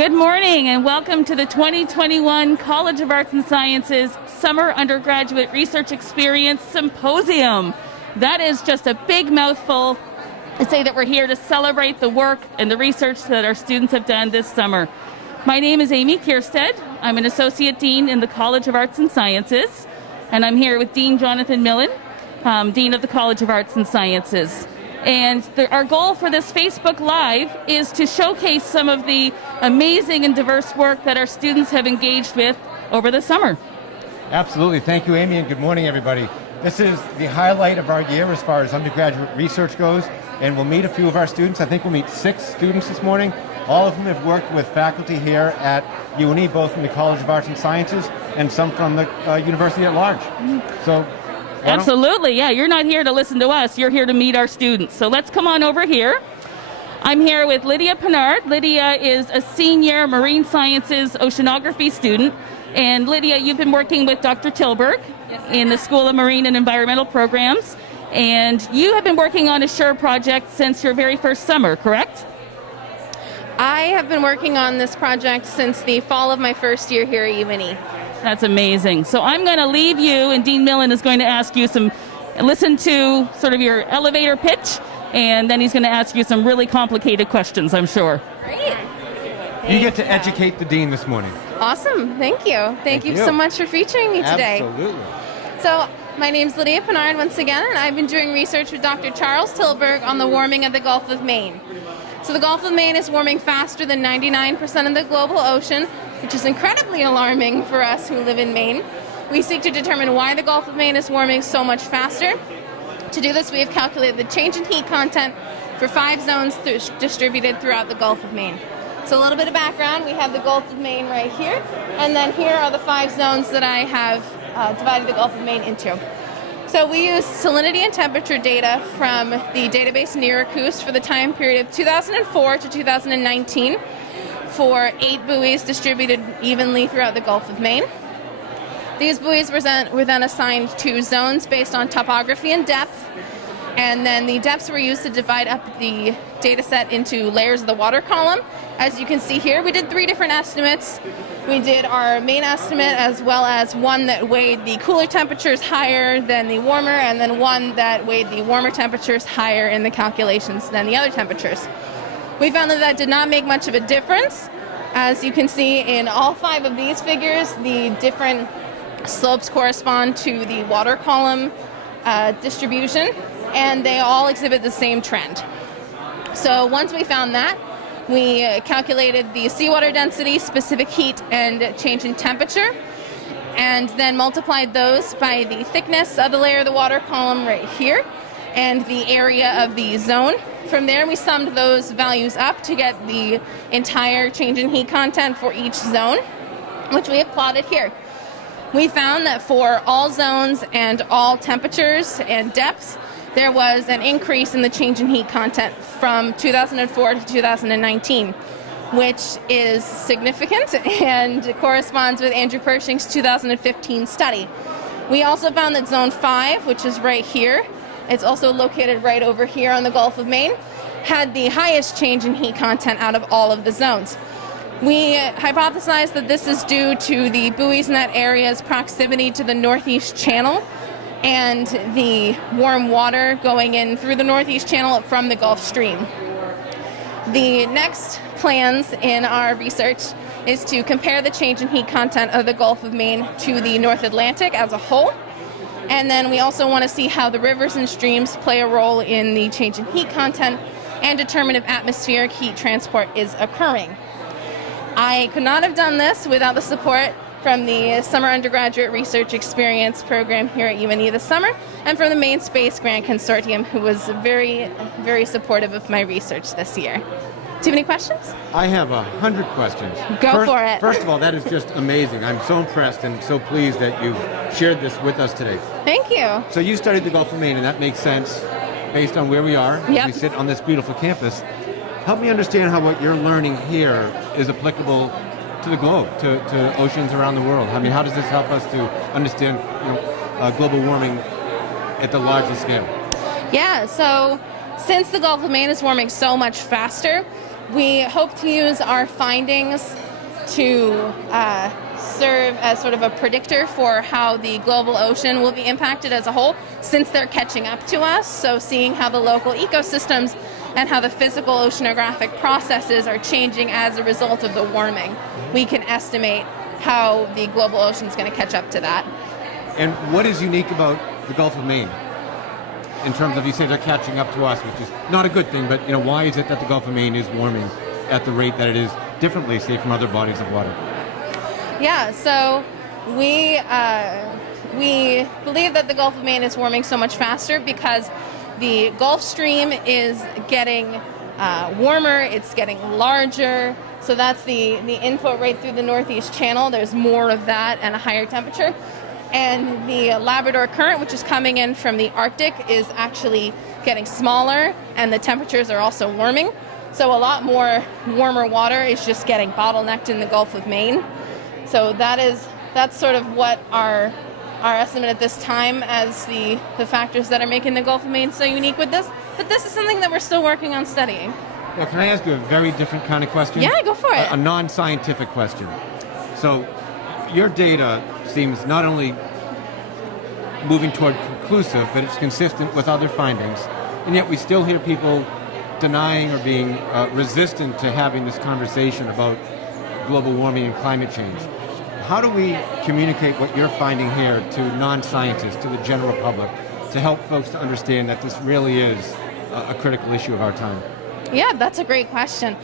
Good morning and welcome to the 2021 College of Arts and Sciences Summer Undergraduate Research Experience Symposium. That is just a big mouthful to say that we're here to celebrate the work and the research that our students have done this summer. My name is Amy Kierstead. I'm an Associate Dean in the College of Arts and Sciences, and I'm here with Dean Jonathan Millen, Dean of the College of Arts and Sciences. And our goal for this Facebook Live is to showcase some of the amazing and diverse work that our students have engaged with over the summer. Absolutely. Thank you, Amy, and good morning, everybody. This is the highlight of our year as far as undergraduate research goes, and we'll meet a few of our students. I think we'll meet 6 students this morning. All of them have worked with faculty here at UNE, both from the College of Arts and Sciences and some from the university at large. So. Absolutely, yeah. You're not here to listen to us. You're here to meet our students. So let's come on over here. I'm here with Lydia Bernard. Lydia is a senior marine sciences oceanography student. And Lydia, you've been working with Dr. Tilburg in the School of Marine and Environmental Programs. And you have been working on a SURE project since your very first summer, correct? I have been working on this project since the fall of my first year here at UNE. That's amazing. So I'm going to leave you, and Dean Millen is going to ask you listen to sort of your elevator pitch, and then he's going to ask you some really complicated questions, I'm sure. Great. You get to educate the dean this morning. Awesome. Thank you. Thank you so much for featuring me today. Absolutely. So my name's Lydia Bernard once again, and I've been doing research with Dr. Charles Tilburg on the warming of the Gulf of Maine. So the Gulf of Maine is warming faster than 99% of the global ocean, which is incredibly alarming for us who live in Maine. We seek to determine why the Gulf of Maine is warming so much faster. To do this, we have calculated the change in heat content for 5 zones distributed throughout the Gulf of Maine. So a little bit of background, we have the Gulf of Maine right here, and then here are the 5 zones that I have divided the Gulf of Maine into. So we use salinity and temperature data from the database Nearacous for the time period of 2004 to 2019 for 8 buoys distributed evenly throughout the Gulf of Maine. These buoys were then assigned to zones based on topography and depth, and then the depths were used to divide up the data set into layers of the water column. As you can see here, we did 3 different estimates. We did our main estimate as well as one that weighed the cooler temperatures higher than the warmer, and then one that weighed the warmer temperatures higher in the calculations than the other temperatures. We found that did not make much of a difference. As you can see in all 5 of these figures, the different slopes correspond to the water column distribution, and they all exhibit the same trend. So once we found that, we calculated the seawater density, specific heat, and change in temperature, and then multiplied those by the thickness of the layer of the water column right here and the area of the zone. From there, we summed those values up to get the entire change in heat content for each zone, which we have plotted here. We found that for all zones and all temperatures and depths, there was an increase in the change in heat content from 2004 to 2019, which is significant and corresponds with Andrew Pershing's 2015 study. We also found that Zone 5, which is right here, it's also located right over here on the Gulf of Maine, had the highest change in heat content out of all of the zones. We hypothesized that this is due to the buoys in that area's proximity to the Northeast Channel and the warm water going in through the Northeast Channel from the Gulf Stream. The next plans in our research is to compare the change in heat content of the Gulf of Maine to the North Atlantic as a whole. And then we also want to see how the rivers and streams play a role in the change in heat content and determine if atmospheric heat transport is occurring. I could not have done this without the support from the Summer Undergraduate Research Experience program here at UNE this summer, and from the Maine Space Grant Consortium, who was very, very supportive of my research this year. Do you have any questions? I have 100 questions. Go for it. First of all, that is just amazing. I'm so impressed and so pleased that you've shared this with us today. Thank you. So you studied the Gulf of Maine, and that makes sense based on where we are. Yep. We sit on this beautiful campus. Help me understand how what you're learning here is applicable to the globe, to oceans around the world. I mean, how does this help us to understand global warming at the largest scale? Yeah, so since the Gulf of Maine is warming so much faster, we hope to use our findings to serve as sort of a predictor for how the global ocean will be impacted as a whole, since they're catching up to us. So seeing how the local ecosystems and how the physical oceanographic processes are changing as a result of the warming, we can estimate how the global ocean is going to catch up to that. And what is unique about the Gulf of Maine in terms of, you say they're catching up to us, which is not a good thing, but why is it that the Gulf of Maine is warming at the rate that it is differently, say, from other bodies of water? Yeah, so we believe that the Gulf of Maine is warming so much faster because the Gulf Stream is getting warmer, it's getting larger, so that's the input right through the Northeast Channel. There's more of that and a higher temperature. And the Labrador Current, which is coming in from the Arctic, is actually getting smaller, and the temperatures are also warming. So a lot more warmer water is just getting bottlenecked in the Gulf of Maine. So that's sort of what our estimate at this time as the factors that are making the Gulf of Maine so unique with this. But this is something that we're still working on studying. Now, can I ask you a very different kind of question? Yeah, go for it. A non-scientific question. So your data seems not only moving toward conclusive, but it's consistent with other findings, and yet we still hear people denying or being resistant to having this conversation about global warming and climate change. How do we communicate what you're finding here to non-scientists, to the general public, to help folks to understand that this really is a critical issue of our time? Yeah, that's a great question.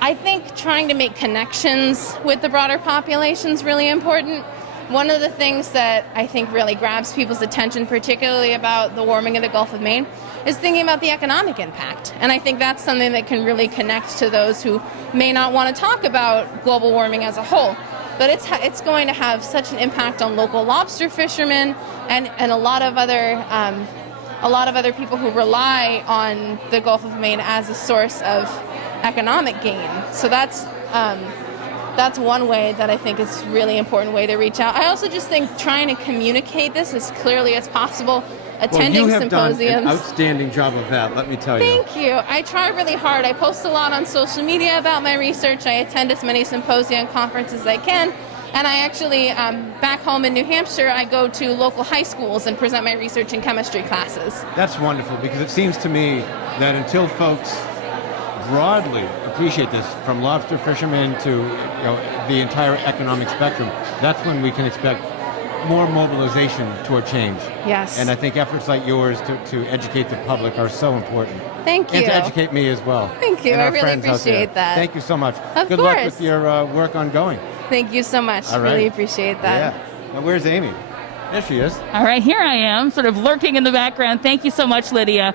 I think trying to make connections with the broader population is really important. One of the things that I think really grabs people's attention, particularly about the warming of the Gulf of Maine, is thinking about the economic impact. And I think that's something that can really connect to those who may not want to talk about global warming as a whole. But it's going to have such an impact on local lobster fishermen and a lot of other people who rely on the Gulf of Maine as a source of economic gain. So that's one way that I think is really important way to reach out. I also just think trying to communicate this as clearly as possible, attending symposiums. Well, you have done an outstanding job of that, let me tell you. Thank you. I try really hard. I post a lot on social media about my research. I attend as many symposia and conferences as I can. And I actually, back home in New Hampshire, I go to local high schools and present my research in chemistry classes. That's wonderful, because it seems to me that until folks broadly appreciate this, from lobster fishermen to the entire economic spectrum, that's when we can expect more mobilization toward change. Yes. And I think efforts like yours to educate the public are so important. Thank you. And to educate me as well. Thank you. I really appreciate that. Thank you so much. Of Good course. luck with your work ongoing. Thank you so much. All right. Really appreciate that. Yeah. Now, where's Amy? There she is. All right, here I am, sort of lurking in the background. Thank you so much, Lydia.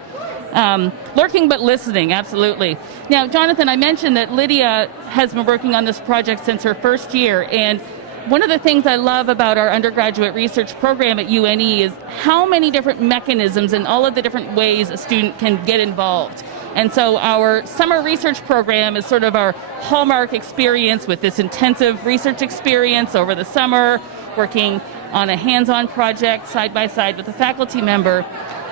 Lurking but listening, absolutely. Now, Jonathan, I mentioned that Lydia has been working on this project since her first year, and one of the things I love about our undergraduate research program at UNE is how many different mechanisms and all of the different ways a student can get involved. And so our summer research program is sort of our hallmark experience with this intensive research experience over the summer, working on a hands-on project side by side with a faculty member.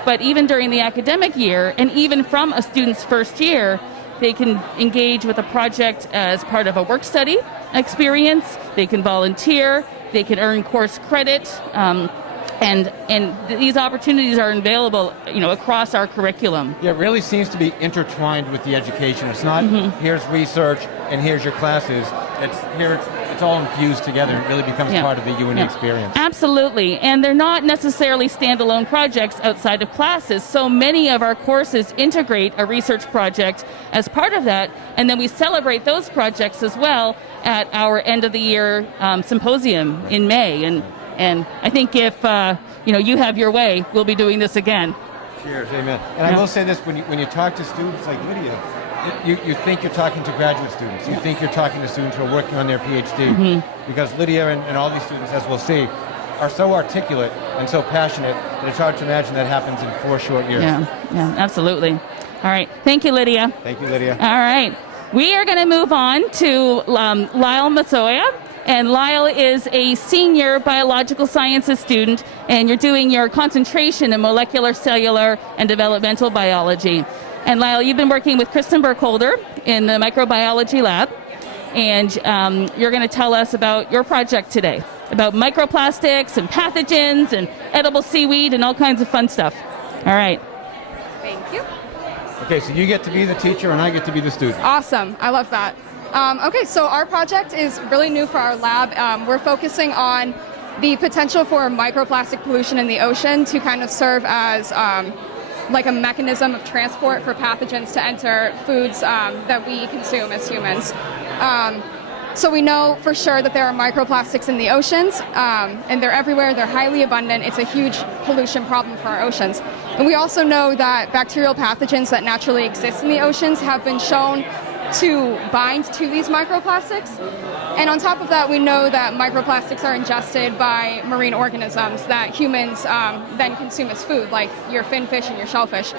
But even during the academic year, and even from a student's first year, they can engage with a project as part of a work study experience. They can volunteer, they can earn course credit, and these opportunities are available, across our curriculum. Yeah, it really seems to be intertwined with the education. It's not here's research and here's your classes. It's all infused together. It really becomes part of the UNE experience. Absolutely, and they're not necessarily standalone projects outside of classes. So many of our courses integrate a research project as part of that, and then we celebrate those projects as well at our end of the year symposium in May. And I think if you have your way, we'll be doing this again. Cheers, amen. And I will say this: when you talk to students like Lydia, you think you're talking to graduate students. You think you're talking to students who are working on their PhD, because Lydia and all these students, as we'll see, are so articulate and so passionate that it's hard to imagine that happens in 4 short years. Yeah, absolutely. All right, thank you, Lydia. Thank you, Lydia. All right, we are going to move on to Lyle Mazzoya. And Lyle is a senior biological sciences student, and you're doing your concentration in molecular, cellular, and developmental biology. And Lyle, you've been working with Kristen Burkholder in the microbiology lab, and you're going to tell us about your project today, about microplastics and pathogens and edible seaweed and all kinds of fun stuff. All right. Thank you. Okay, so you get to be the teacher and I get to be the student. Awesome. I love that. Okay, so our project is really new for our lab. We're focusing on the potential for microplastic pollution in the ocean to kind of serve as like a mechanism of transport for pathogens to enter foods that we consume as humans. So we know for sure that there are microplastics in the oceans, and they're everywhere. They're highly abundant. It's a huge pollution problem for our oceans. And we also know that bacterial pathogens that naturally exist in the oceans have been shown to bind to these microplastics. And on top of that, we know that microplastics are ingested by marine organisms that humans then consume as food, like your finfish and your shellfish.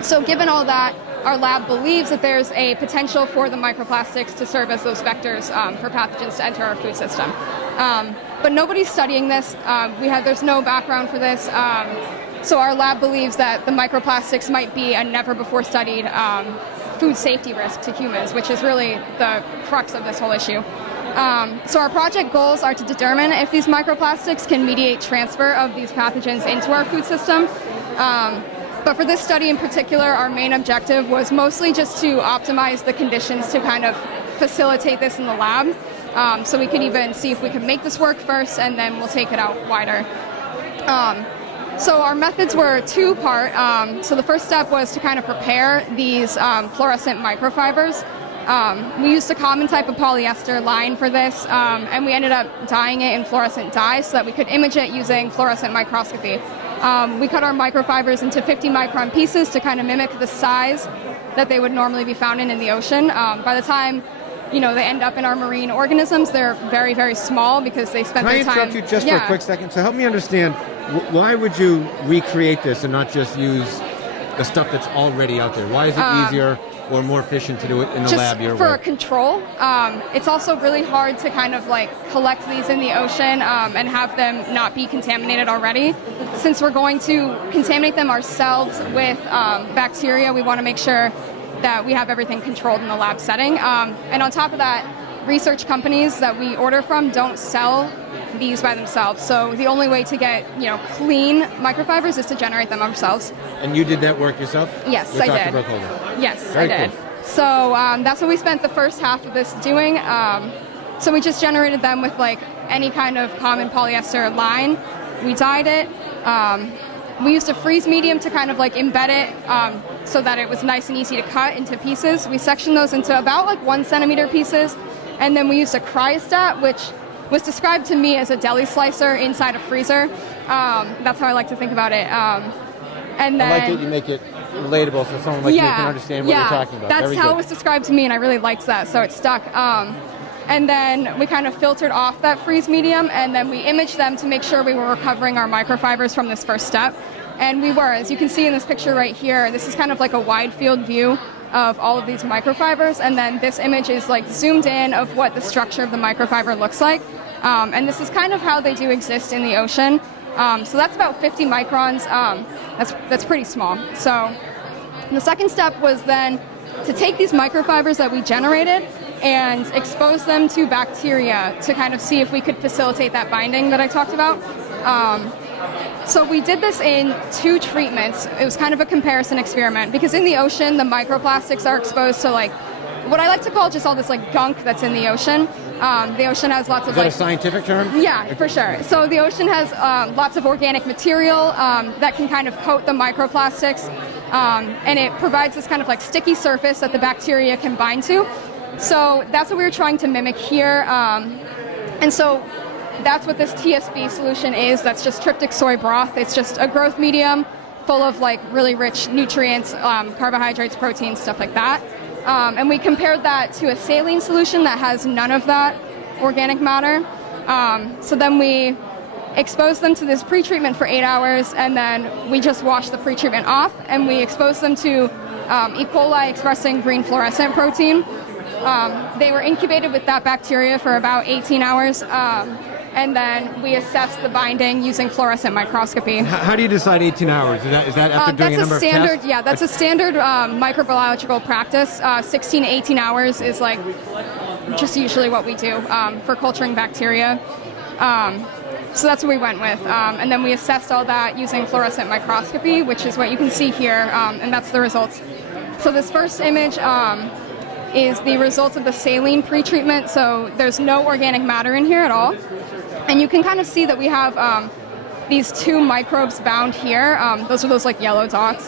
So given all that, our lab believes that there's a potential for the microplastics to serve as those vectors for pathogens to enter our food system. But nobody's studying this. There's no background for this. So our lab believes that the microplastics might be a never-before-studied food safety risk to humans, which is really the crux of this whole issue. So our project goals are to determine if these microplastics can mediate transfer of these pathogens into our food system. But for this study in particular, our main objective was mostly just to optimize the conditions to kind of facilitate this in the lab. So we could even see if we could make this work first, and then we'll take it out wider. So our methods were two-part. So the first step was to kind of prepare these fluorescent microfibers. We used a common type of polyester line for this, and we ended up dyeing it in fluorescent dye so that we could image it using fluorescent microscopy. We cut our microfibers into 50-micron pieces to kind of mimic the size that they would normally be found in the ocean. By the time they end up in our marine organisms, they're very, very small because they spend their time... Can I interrupt you just for a quick second? So help me understand, why would you recreate this and not just use the stuff that's already out there? Why is it easier or more efficient to do it in the lab your way? Just for control. It's also really hard to kind of like collect these in the ocean and have them not be contaminated already. Since we're going to contaminate them ourselves with bacteria, we want to make sure that we have everything controlled in the lab setting. And on top of that, research companies that we order from don't sell these by themselves. So the only way to get clean microfibers is to generate them ourselves. And you did that work yourself? Yes, with I Dr. did. Burkholder? Yes, Very I did. cool. So that's what we spent the first half of this doing. So we just generated them with like any kind of common polyester line. We dyed it. We used a freeze medium to kind of like embed it so that it was nice and easy to cut into pieces. We sectioned those into about like 1 centimeter pieces. And then we used a cryostat, which was described to me as a deli slicer inside a freezer. That's how I like to think about it. And then, I like that you make it relatable so someone like me can understand what you're talking about. That's how it was described to me, and I really liked that, so it stuck. And then we kind of filtered off that freeze medium, and then we imaged them to make sure we were recovering our microfibers from this first step. And we were. As you can see in this picture right here, this is kind of like a wide field view of all of these microfibers, and then this image is like zoomed in of what the structure of the microfiber looks like. And this is kind of how they do exist in the ocean. So that's about 50 microns. That's pretty small. So the second step was then to take these microfibers that we generated and expose them to bacteria to kind of see if we could facilitate that binding that I talked about. So we did this in 2 treatments. It was kind of a comparison experiment because in the ocean, the microplastics are exposed to like what I like to call just all this like gunk that's in the ocean. The ocean has lots of Is that a scientific term? Yeah, for sure. So the ocean has lots of organic material that can kind of coat the microplastics, and it provides this kind of like sticky surface that the bacteria can bind to. So that's what we were trying to mimic here. And so that's what this TSB solution is. That's just tryptic soy broth. It's just a growth medium full of like really rich nutrients, carbohydrates, proteins, stuff like that. And we compared that to a saline solution that has none of that organic matter. So then we exposed them to this pretreatment for 8 hours, and then we just washed the pretreatment off, and we exposed them to E. coli expressing green fluorescent protein. They were incubated with that bacteria for about 18 hours. and then we assess the binding using fluorescent microscopy. How do you decide 18 hours? Is that after doing a number of tests? Yeah, that's a standard microbiological practice. 16 to 18 hours is like just usually what we do for culturing bacteria. So that's what we went with. And then we assessed all that using fluorescent microscopy, which is what you can see here, and that's the results. So this first image is the results of the saline pretreatment. So there's no organic matter in here at all. And you can kind of see that we have these two microbes bound here. Those are those like yellow dots.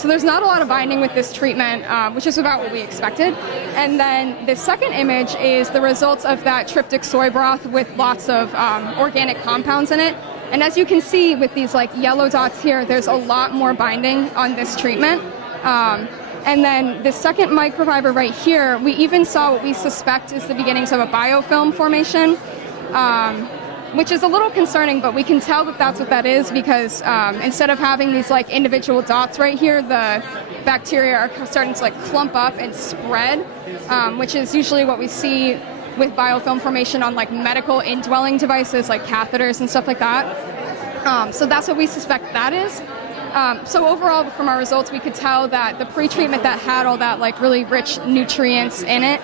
So there's not a lot of binding with this treatment, which is about what we expected. And then the second image is the results of that tryptic soy broth with lots of organic compounds in it. And as you can see with these like yellow dots here, there's a lot more binding on this treatment. And then the second microfiber right here, we even saw what we suspect is the beginnings of a biofilm formation, which is a little concerning, but we can tell that that's what that is because instead of having these like individual dots right here, the bacteria are starting to like clump up and spread, which is usually what we see with biofilm formation on like medical indwelling devices like catheters and stuff like that. So that's what we suspect that is. So overall, from our results, we could tell that the pretreatment that had all that like really rich nutrients in it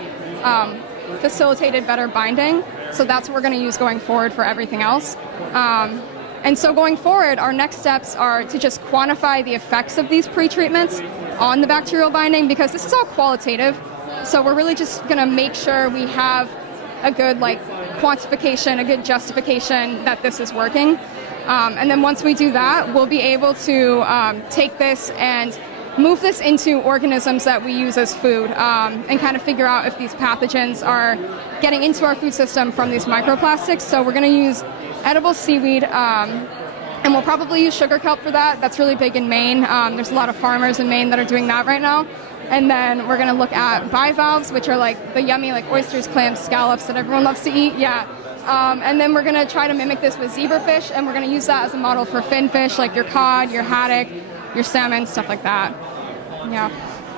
facilitated better binding. So that's what we're going to use going forward for everything else. And so going forward, our next steps are to just quantify the effects of these pretreatments on the bacterial binding because this is all qualitative. So we're really just going to make sure we have a good like quantification, a good justification that this is working. And then once we do that, we'll be able to take this and move this into organisms that we use as food and kind of figure out if these pathogens are getting into our food system from these microplastics. So we're going to use edible seaweed and we'll probably use sugar kelp for that. That's really big in Maine. There's a lot of farmers in Maine that are doing that right now. And then we're going to look at bivalves, which are like the yummy like oysters, clams, scallops that everyone loves to eat. Yeah. And then we're going to try to mimic this with zebrafish, and we're going to use that as a model for finfish, like your cod, your haddock, your salmon, stuff like that. Yeah.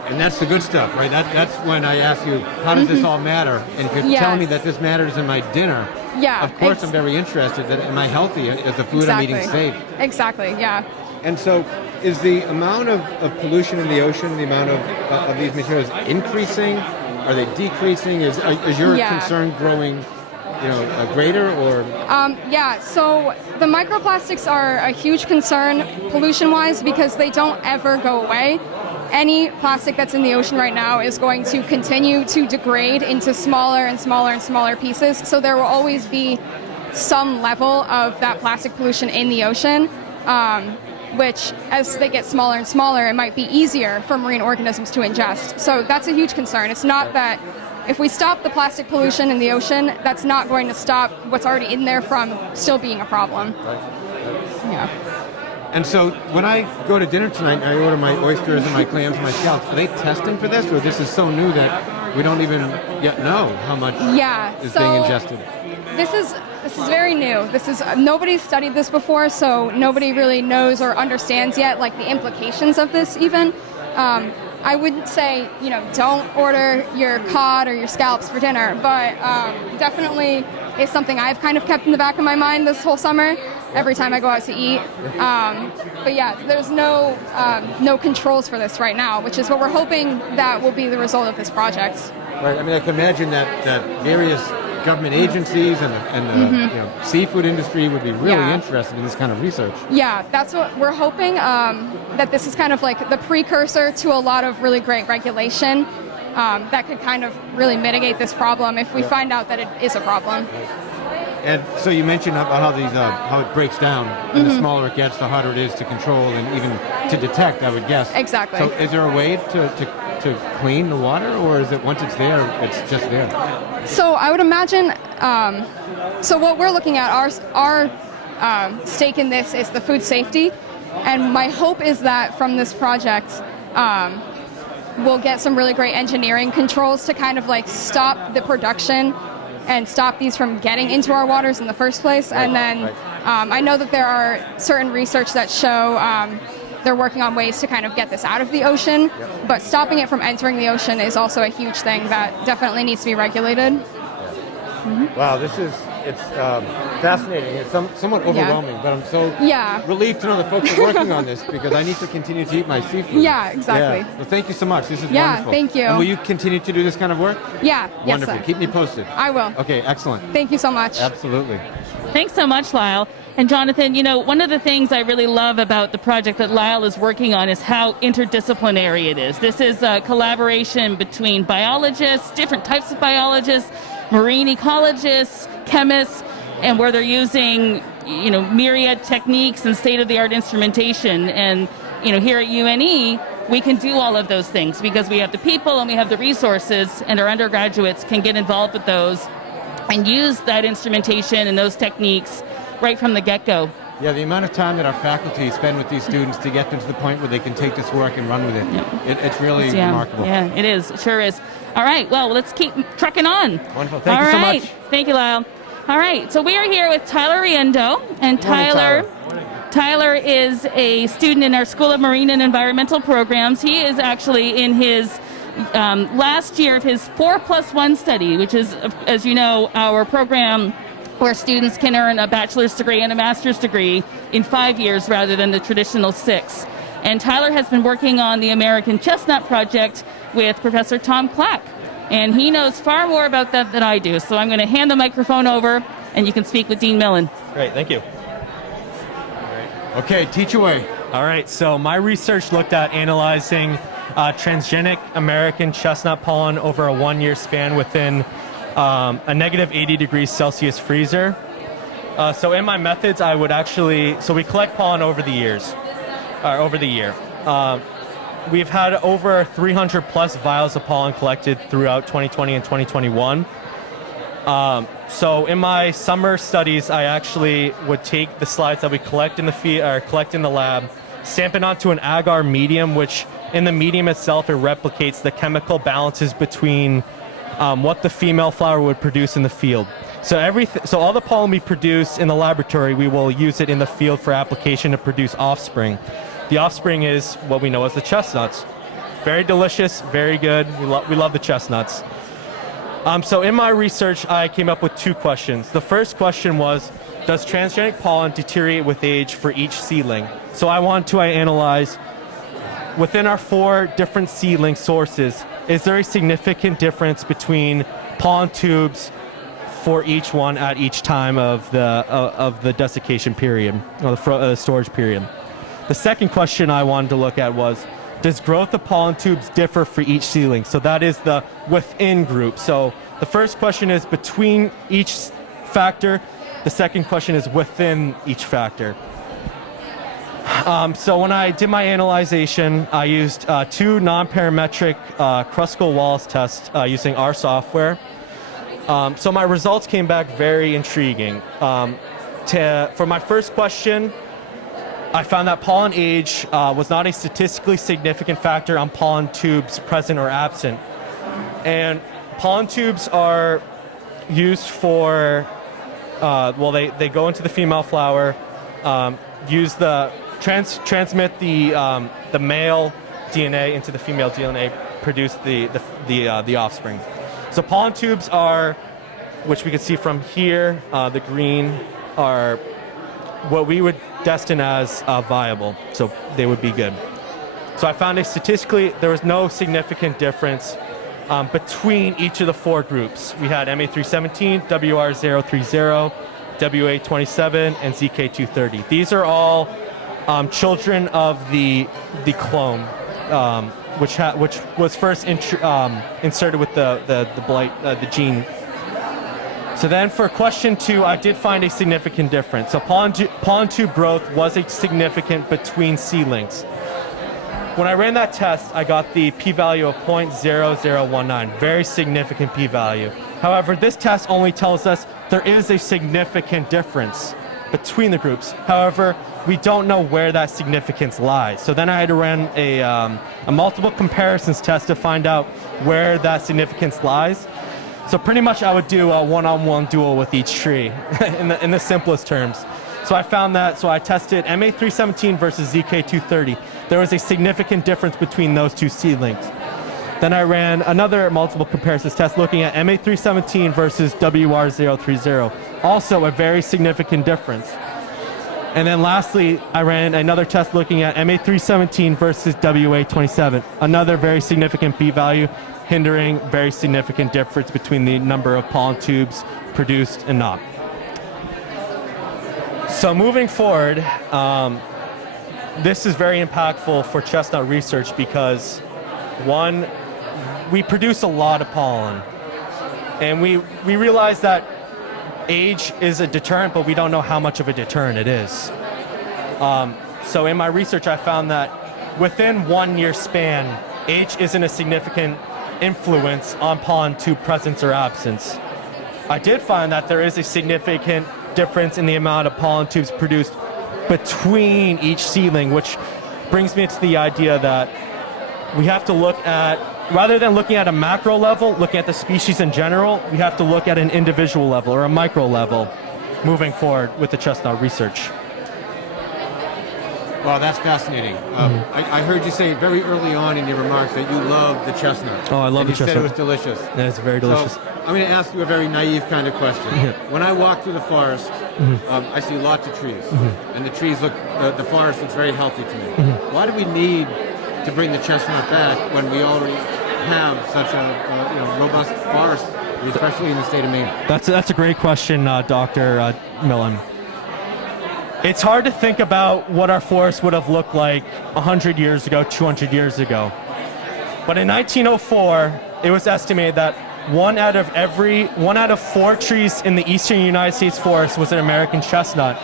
And that's the good stuff, right? That's when I ask you, how does this all matter? And if you're telling me that this matters in my dinner, of course I'm very interested. That am I healthy? Is the food I'm eating safe? Exactly, yeah. And so is the amount of pollution in the ocean, the amount of these materials increasing? Are they decreasing? Is your concern growing greater or? So the microplastics are a huge concern pollution-wise because they don't ever go away. Any plastic that's in the ocean right now is going to continue to degrade into smaller and smaller and smaller pieces. So there will always be some level of that plastic pollution in the ocean, which as they get smaller and smaller, it might be easier for marine organisms to ingest. So that's a huge concern. It's not that if we stop the plastic pollution in the ocean, that's not going to stop what's already in there from still being a problem. Yeah. And so when I go to dinner tonight and I order my oysters and my clams and my scallops, are they testing for this, or this is so new that we don't even yet know how much is being ingested? This is very new. Nobody's studied this before, so nobody really knows or understands yet like the implications of this even. I wouldn't say, don't order your cod or your scallops for dinner, but definitely is something I've kind of kept in the back of my mind this whole summer every time I go out to eat. But yeah, there's no controls for this right now, which is what we're hoping that will be the result of this project. Right. I mean, I can imagine that various government agencies and the seafood industry would be really interested in this kind of research. Yeah, that's what we're hoping, that this is kind of like the precursor to a lot of really great regulation that could kind of really mitigate this problem if we find out that it is a problem. And so you mentioned about how it breaks down, and the smaller it gets, the harder it is to control and even to detect, I would guess. Exactly. So is there a way to clean the water, or is it once it's there, it's just there? So I would imagine, so what we're looking at, our stake in this is the food safety, and my hope is that from this project, we'll get some really great engineering controls to kind of like stop the production and stop these from getting into our waters in the first place. And then I know that there are certain research that show they're working on ways to kind of get this out of the ocean, but stopping it from entering the ocean is also a huge thing that definitely needs to be regulated. Wow, this is it's fascinating. It's somewhat overwhelming, but I'm so Yeah. relieved to know that folks are working on this because I need to continue to eat my seafood. Yeah, exactly. Yeah. Well, thank you so much. This is Yeah, wonderful. thank you. And will you continue to do this kind of work? Yeah. Wonderful. Yes, Keep me posted. I will. Okay, excellent. Thank you so much. Absolutely. Thanks so much, Lyle. And Jonathan, one of the things I really love about the project that Lyle is working on is how interdisciplinary it is. This is a collaboration between biologists, different types of biologists, marine ecologists, chemists, and where they're using, myriad techniques and state-of-the-art instrumentation. And, here at UNE, we can do all of those things because we have the people and we have the resources, and our undergraduates can get involved with those and use that instrumentation and those techniques right from the get-go. Yeah, the amount of time that our faculty spend with these students to get them to the point where they can take this work and run with it, it's really remarkable. Yeah, it is. It sure is. All right, well, let's keep trucking on. Wonderful. Thank you so much. Thank you, Lyle. All right, so we are here with Tyler Riendo, and Tyler is a student in our School of Marine and Environmental Programs. He is actually in his last year of his 4+1 study, which is, as you know, our program where students can earn a bachelor's degree and a master's degree in 5 years rather than the traditional 6. And Tyler has been working on the American Chestnut Project with Professor Tom Clack. And he knows far more about that than I do. So I'm going to hand the microphone over, and you can speak with Dean Millen. Great, thank you. Okay, teach away. All right, so my research looked at analyzing transgenic American chestnut pollen over a 1-year span within a negative 80 degrees Celsius freezer. So in my methods, I would we collect pollen over the year. We've had over 300 plus vials of pollen collected throughout 2020 and 2021. So in my summer studies, I actually would take the slides that we collect in the lab, stamp it onto an agar medium, which in the medium itself, it replicates the chemical balances between what the female flower would produce in the field. So all the pollen we produce in the laboratory, we will use it in the field for application to produce offspring. The offspring is what we know as the chestnuts. Very delicious, very good. We love the chestnuts. So in my research, I came up with 2 questions. The first question was, does transgenic pollen deteriorate with age for each seedling? So I want to analyze, within our 4 different seedling sources, is there a significant difference between pollen tubes for each one at each time of the desiccation period, or the storage period? The second question I wanted to look at was, does growth of pollen tubes differ for each seedling? So that is the within group. So the first question is between each factor. The second question is within each factor. So when I did my analyzation, I used 2 non-parametric Kruskal-Wallis tests using our software. So my results came back very intriguing. For my first question, I found that pollen age was not a statistically significant factor on pollen tubes present or absent. And pollen tubes are used for, they go into the female flower, transmit the male DNA into the female DNA, produce the offspring. So pollen tubes are, which we can see from here, the green, are what we would destine as viable, so they would be good. So I found there was no significant difference between each of the 4 groups. We had MA317, WR030, WA27, and ZK230. These are all children of the clone, which was first inserted with the gene. So then for question 2, I did find a significant difference. So pollen tube growth was a significant between seedlings. When I ran that test, I got the p-value of 0.0019, very significant p-value. However, this test only tells us there is a significant difference between the groups. However, we don't know where that significance lies. So then I had to run a multiple comparisons test to find out where that significance lies. So pretty much I would do a one-on-one duel with each tree in the simplest terms. So I found that, so I tested MA317 versus ZK230. There was a significant difference between those 2 seedlings. Then I ran another multiple comparisons test looking at MA317 versus WR030. Also a very significant difference. And then lastly, I ran another test looking at MA317 versus WA27, another very significant p-value, hindering very significant difference between the number of pollen tubes produced and not. So moving forward, this is very impactful for chestnut research because, one, we produce a lot of pollen, and we realize that age is a deterrent, but we don't know how much of a deterrent it is. So in my research, I found that within 1 year span, age isn't a significant influence on pollen tube presence or absence. I did find that there is a significant difference in the amount of pollen tubes produced between each seedling, which brings me to the idea that we have to look at, rather than looking at a macro level, looking at the species in general, we have to look at an individual level or a micro level moving forward with the chestnut research. Wow, that's fascinating. I heard you say very early on in your remarks that you love the chestnut. Oh, I love the chestnut. You said it was delicious. Yeah, it's very delicious. So I'm going to ask you a very naive kind of question. When I walk through the forest, I see lots of trees, and the trees look, the forest looks very healthy to me. Why do we need to bring the chestnut back when we already have such a robust forest, especially in the state of Maine? That's a great question, Dr. Millen. It's hard to think about what our forest would have looked like 100 years ago, 200 years ago. But in 1904, it was estimated that one out of 4 trees in the eastern United States forest was an American chestnut.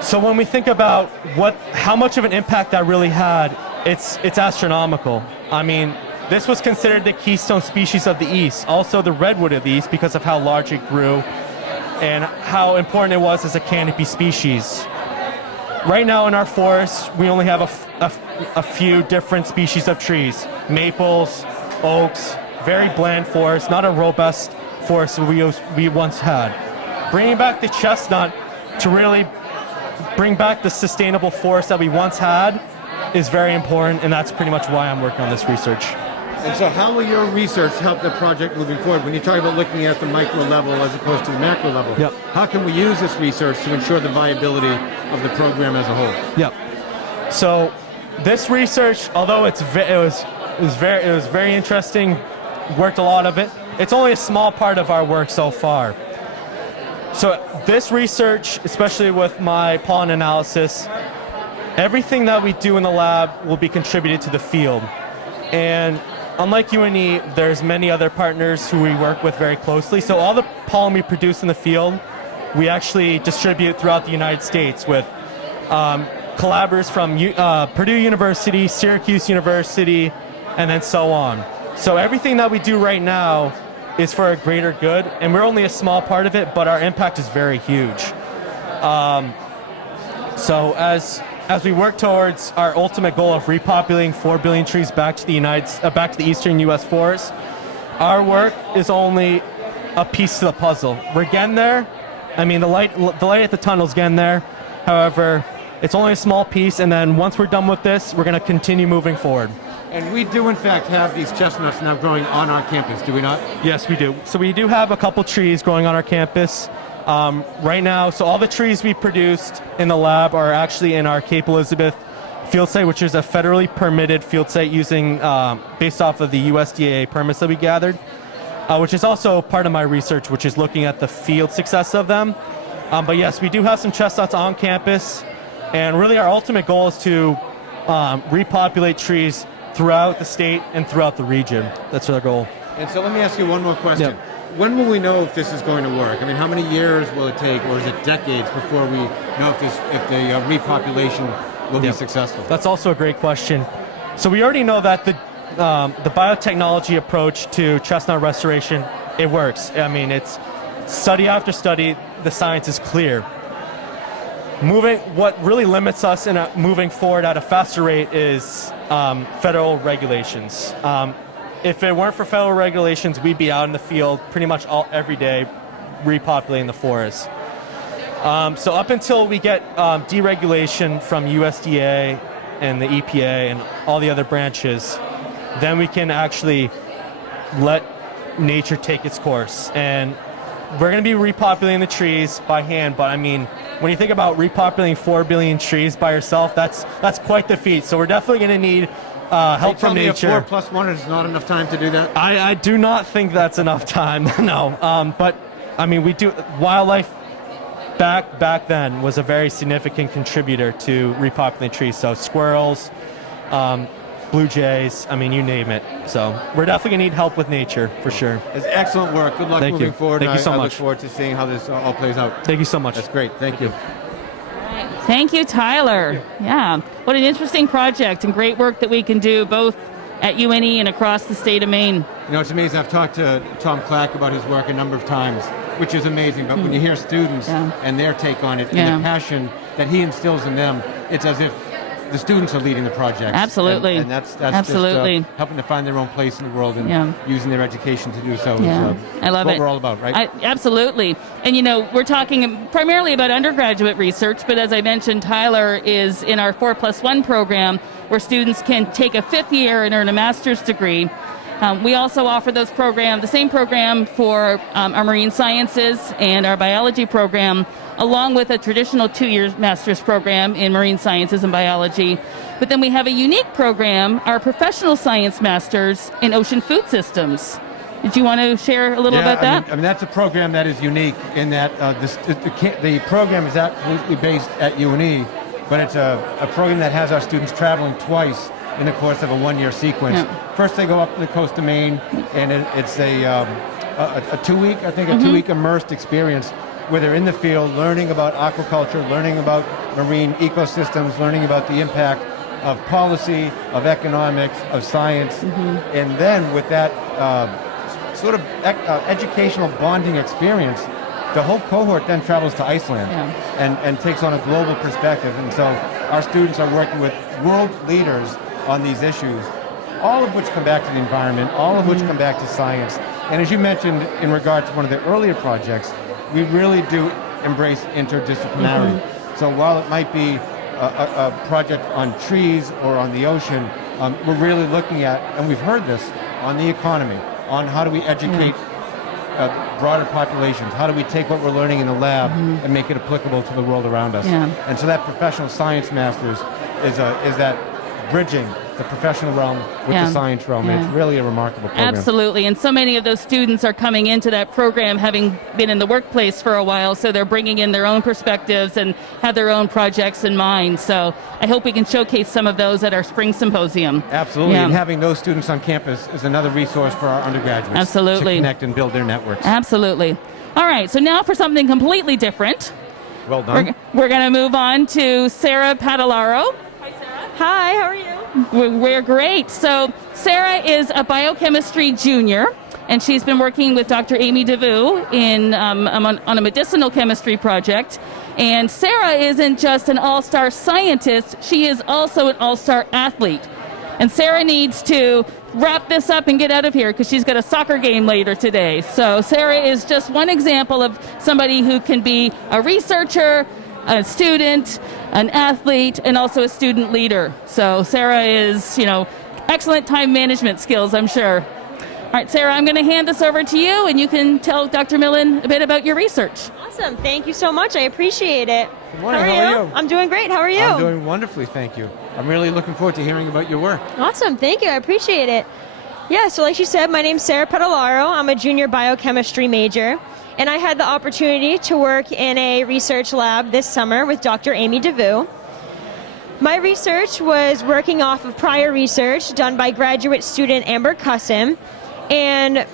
So when we think about how much of an impact that really had, it's astronomical. I mean, this was considered the keystone species of the East, also the redwood of the East because of how large it grew and how important it was as a canopy species. Right now in our forests, we only have a few different species of trees. Maples, oaks, very bland forest, not a robust forest we once had. Bringing back the chestnut to really bring back the sustainable forest that we once had is very important, and that's pretty much why I'm working on this research. And so how will your research help the project moving forward? When you talk about looking at the micro level as opposed to the macro level, how can we use this research to ensure the viability of the program as a whole? So this research, although it was very interesting, worked a lot of it, it's only a small part of our work so far. So this research, especially with my pollen analysis, everything that we do in the lab will be contributed to the field. And unlike UNE, there's many other partners who we work with very closely. So all the pollen we produce in the field, we actually distribute throughout the United States with collaborators from Purdue University, Syracuse University, and then so on. So everything that we do right now is for a greater good, and we're only a small part of it, but our impact is very huge. So as we work towards our ultimate goal of repopulating 4 billion trees back to the eastern U.S. forests, our work is only a piece to the puzzle. We're getting there. I mean, the light at the tunnel is getting there. However, it's only a small piece, and then once we're done with this, we're going to continue moving forward. And we do, in fact, have these chestnuts now growing on our campus, do we not? Yes, we do. So we do have a couple trees growing on our campus right now. So all the trees we produced in the lab are actually in our Cape Elizabeth field site, which is a federally permitted field site using based off of the USDA permits that we gathered, which is also part of my research, which is looking at the field success of them. But yes, we do have some chestnuts on campus, and really our ultimate goal is to repopulate trees throughout the state and throughout the region. That's our goal. And so let me ask you one more question. When will we know if this is going to work? I mean, how many years will it take, or is it decades before we know if the repopulation will be successful? That's also a great question. So we already know that the biotechnology approach to chestnut restoration, it works. I mean, it's study after study, the science is clear. What really limits us in moving forward at a faster rate is federal regulations. If it weren't for federal regulations, we'd be out in the field pretty much every day repopulating the forest. So up until we get deregulation from USDA and the EPA and all the other branches, then we can actually let nature take its course. And we're going to be repopulating the trees by hand, but I mean, when you think about repopulating 4 billion trees by yourself, that's quite the feat. So we're definitely going to need help from nature. 4 plus 1 is not enough time to do that? I do not think that's enough time, no. But I mean, we do. Wildlife back then was a very significant contributor to repopulating trees. So squirrels, blue jays, I mean, you name it. So we're definitely going to need help with nature, for sure. It's excellent work. Good luck moving forward. Thank you so I much. look forward to seeing how this all plays out. Thank you so much. That's great. Thank you. Thank you, Tyler. Yeah, what an interesting project and great work that we can do both at UNE and across the state of Maine. You know, it's amazing. I've talked to Tom Clack about his work a number of times, which is amazing. But when you hear students and their take on it and the passion that he instills in them, it's as if the students are leading the project. Absolutely. And that's absolutely just helping to find their own place in the world and using their education to do so. I love what it. we're all about, right? Absolutely. And, you know, we're talking primarily about undergraduate research, but as I mentioned, Tyler is in our 4+1 program where students can take a 5th year and earn a master's degree. We also offer the same program for our marine sciences and our biology program, along with a traditional 2-year master's program in marine sciences and biology. But then we have a unique program, our professional science masters in ocean food systems. Did you want to share a little about that? I mean, that's a program that is unique in that the program is absolutely based at UNE, but it's a program that has our students traveling twice in the course of a 1-year sequence. Yeah. First, they go up to the coast of Maine, and it's a 2-week, I think, a 2-week immersed experience where they're in the field learning about aquaculture, learning about marine ecosystems, learning about the impact of policy, of economics, of science. And then with that sort of educational bonding experience, the whole cohort then travels to Iceland and takes on a global perspective. And so our students are working with world leaders on these issues, all of which come back to the environment, all of which come back to science. And as you mentioned in regard to one of the earlier projects, we really do embrace interdisciplinarity. So while it might be a project on trees or on the ocean, we're really looking at, and we've heard this, on the economy, on how do we educate broader populations, how do we take what we're learning in the lab and make it applicable to the world around us. And so that professional science masters is that bridging the professional realm with the science realm. And it's really a remarkable program. Absolutely. And so many of those students are coming into that program having been in the workplace for a while, so they're bringing in their own perspectives and have their own projects in mind. So I hope we can showcase some of those at our spring symposium. Absolutely. And having those students on campus is another resource for our undergraduates Absolutely. to connect and build their networks. Absolutely. All right, so now for something completely different. Well done. We're going to move on to Sarah Patalaro. Hi, how are you? We're great. So Sarah is a biochemistry junior, and she's been working with Dr. Amy DeVue on a medicinal chemistry project. And Sarah isn't just an all-star scientist, she is also an all-star athlete. And Sarah needs to wrap this up and get out of here because she's got a soccer game later today. So Sarah is just one example of somebody who can be a researcher, a student, an athlete, and also a student leader. So Sarah is, excellent time management skills, I'm sure. All right, Sarah, I'm going to hand this over to you, and you can tell Dr. Millen a bit about your research. Awesome. Thank you so much. I appreciate it. Good morning. How are you? I'm doing great. How are you? I'm doing wonderfully, thank you. I'm really looking forward to hearing about your work. Awesome. Thank you. I appreciate it. Yeah, so like she said, my name's Sarah Patalaro. I'm a junior biochemistry major. And I had the opportunity to work in a research lab this summer with Dr. Amy DeVue. My research was working off of prior research done by graduate student Amber Cussom. And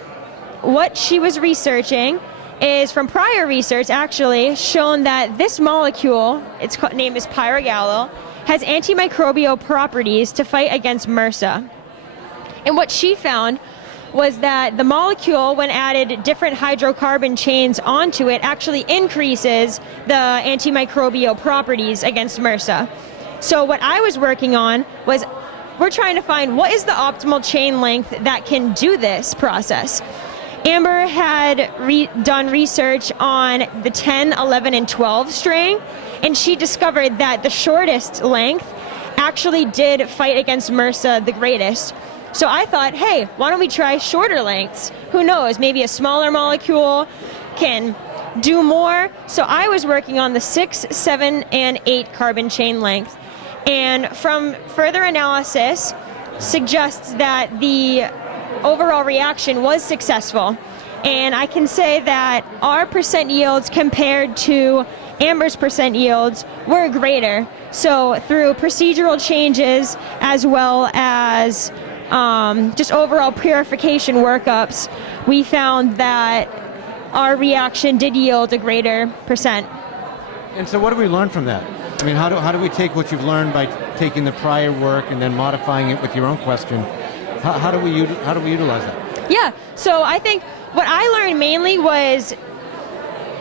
what she was researching is from prior research actually shown that this molecule, its name is pyrogallo, has antimicrobial properties to fight against MRSA. And what she found was that the molecule, when added different hydrocarbon chains onto it, actually increases the antimicrobial properties against MRSA. So what I was working on was we're trying to find what is the optimal chain length that can do this process. Amber had done research on the 10, 11, and 12 strain, and she discovered that the shortest length actually did fight against MRSA the greatest. So I thought, hey, why don't we try shorter lengths? Who knows, maybe a smaller molecule can do more. So I was working on the 6, 7, and 8 carbon chain length. And from further analysis suggests that the overall reaction was successful. And I can say that our percent yields compared to Amber's percent yields were greater. So through procedural changes as well as just overall purification workups, we found that our reaction did yield a greater percent. And so what do we learn from that? I mean, how do we take what you've learned by taking the prior work and then modifying it with your own question? How do we utilize that? Yeah, so I think what I learned mainly was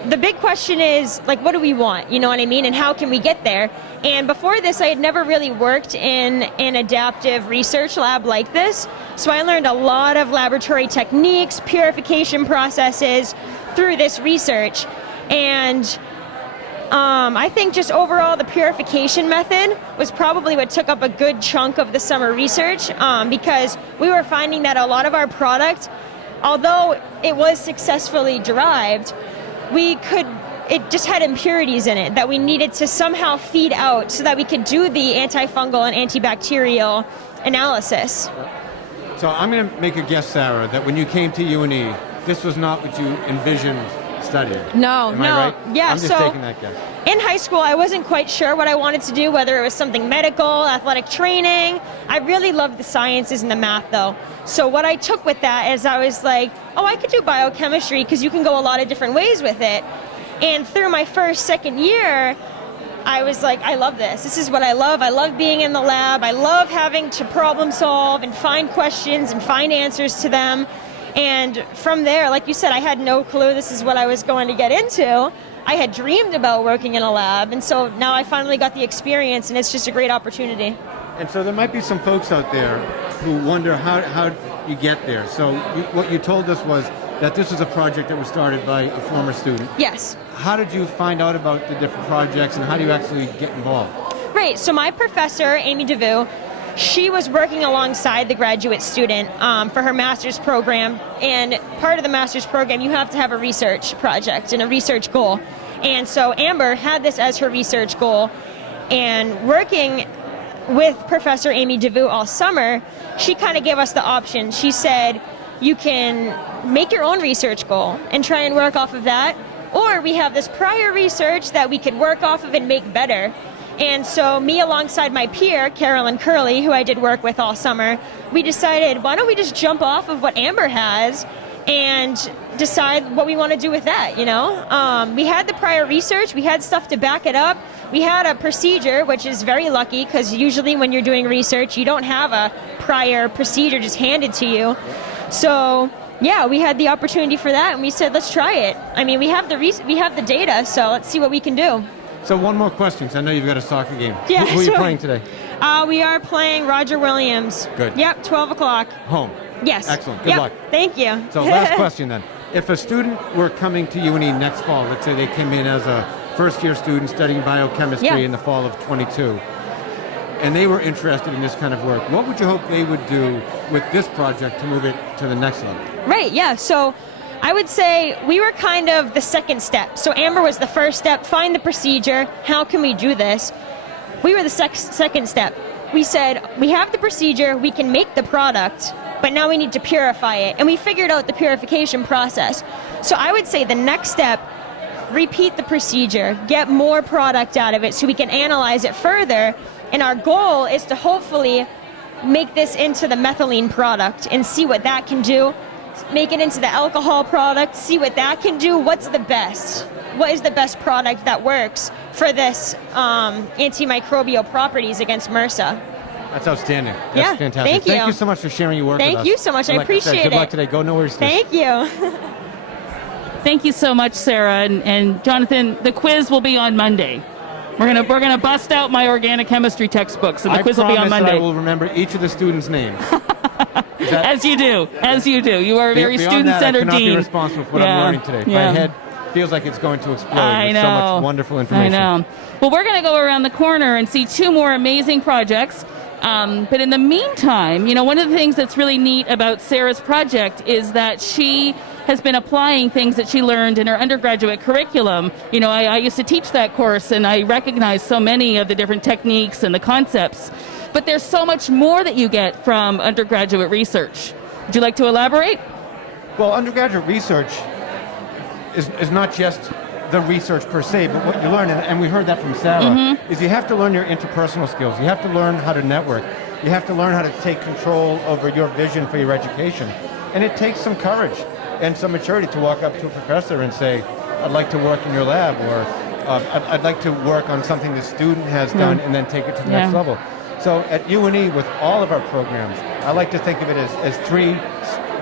the big question is, like, what do we want? You know what I mean? And how can we get there? And before this, I had never really worked in an adaptive research lab like this. So I learned a lot of laboratory techniques, purification processes through this research. And I think just overall the purification method was probably what took up a good chunk of the summer research, because we were finding that a lot of our product, although it was successfully derived, it just had impurities in it that we needed to somehow feed out so that we could do the antifungal and antibacterial analysis. So I'm going to make a guess, Sarah, that when you came to UNE, this was not what you envisioned studying. No, Am I right? Yeah, I'm just taking that guess. In high school, I wasn't quite sure what I wanted to do, whether it was something medical, athletic training. I really loved the sciences and the math, though. So what I took with that is I was like, oh, I could do biochemistry because you can go a lot of different ways with it. And through my second year, I was like, I love this. This is what I love. I love being in the lab. I love having to problem solve and find questions and find answers to them. And from there, like you said, I had no clue this is what I was going to get into. I had dreamed about working in a lab, and so now I finally got the experience, and it's just a great opportunity. And so there might be some folks out there who wonder how you get there. So what you told us was that this was a project that was started by a former student. Yes. How did you find out about the different projects, and how do you actually get involved? Right, so my professor, Amy DeVue, she was working alongside the graduate student for her master's program, and part of the master's program, you have to have a research project and a research goal. And so Amber had this as her research goal, and working with Professor Amy DeVue all summer, she kind of gave us the option. She said, you can make your own research goal and try and work off of that, or we have this prior research that we could work off of and make better. And so me alongside my peer, Carolyn Curley, who I did work with all summer, we decided, why don't we just jump off of what Amber has and decide what we want to do with that, you know? We had the prior research, we had stuff to back it up, we had a procedure, which is very lucky, because usually when you're doing research, you don't have a prior procedure just handed to you. So yeah, we had the opportunity for that, and we said, let's try it. I mean, we have the data, so let's see what we can do. So one more question, because I know you've got a soccer game. Yeah, Who are you playing today? We are playing Roger Williams. Good. Yep, 12 o'clock. Home. Yes. Excellent. Good luck. Thank you. So last question then. If a student were coming to UNE next fall, let's say they came in as a first-year student studying biochemistry in the fall of 22, and they were interested in this kind of work, what would you hope they would do with this project to move it to the next level? Right, yeah. So I would say we were kind of the second step. So Amber was the first step, find the procedure, how can we do this? We were the second step. We said, we have the procedure, we can make the product, but now we need to purify it. And we figured out the purification process. So I would say the next step, repeat the procedure, get more product out of it so we can analyze it further. And our goal is to hopefully make this into the methylene product and see what that can do. Make it into the alcohol product, see what that can do. What's the best? What is the best product that works for this antimicrobial properties against MRSA? That's outstanding. That's fantastic. Thank you. Thank you so much for sharing your work with us. Thank you so much. I appreciate it. Good luck today. Go nowhere. Thank you. Thank you so much, Sarah. And Jonathan, the quiz will be on Monday. We're gonna bust out my organic chemistry textbooks, and the quiz will be on Monday. I will remember each of the students' names. As you do. You are a very student-centered dean. I cannot be responsible for what I'm learning today. Yeah. My head feels like it's going to explode with so much wonderful information. I know. Well, we're going to go around the corner and see two more amazing projects. But in the meantime, one of the things that's really neat about Sarah's project is that she has been applying things that she learned in her undergraduate curriculum. You know, I used to teach that course, and I recognize so many of the different techniques and the concepts. But there's so much more that you get from undergraduate research. Would you like to elaborate? Well, undergraduate research is not just the research per se, but what you learn, and we heard that from Sarah, is you have to learn your interpersonal skills. You have to learn how to network. You have to learn how to take control over your vision for your education. And it takes some courage and some maturity to walk up to a professor and say, I'd like to work in your lab, or I'd like to work on something the student has done and then take it to the next level. So at UNE, with all of our programs, I like to think of it as three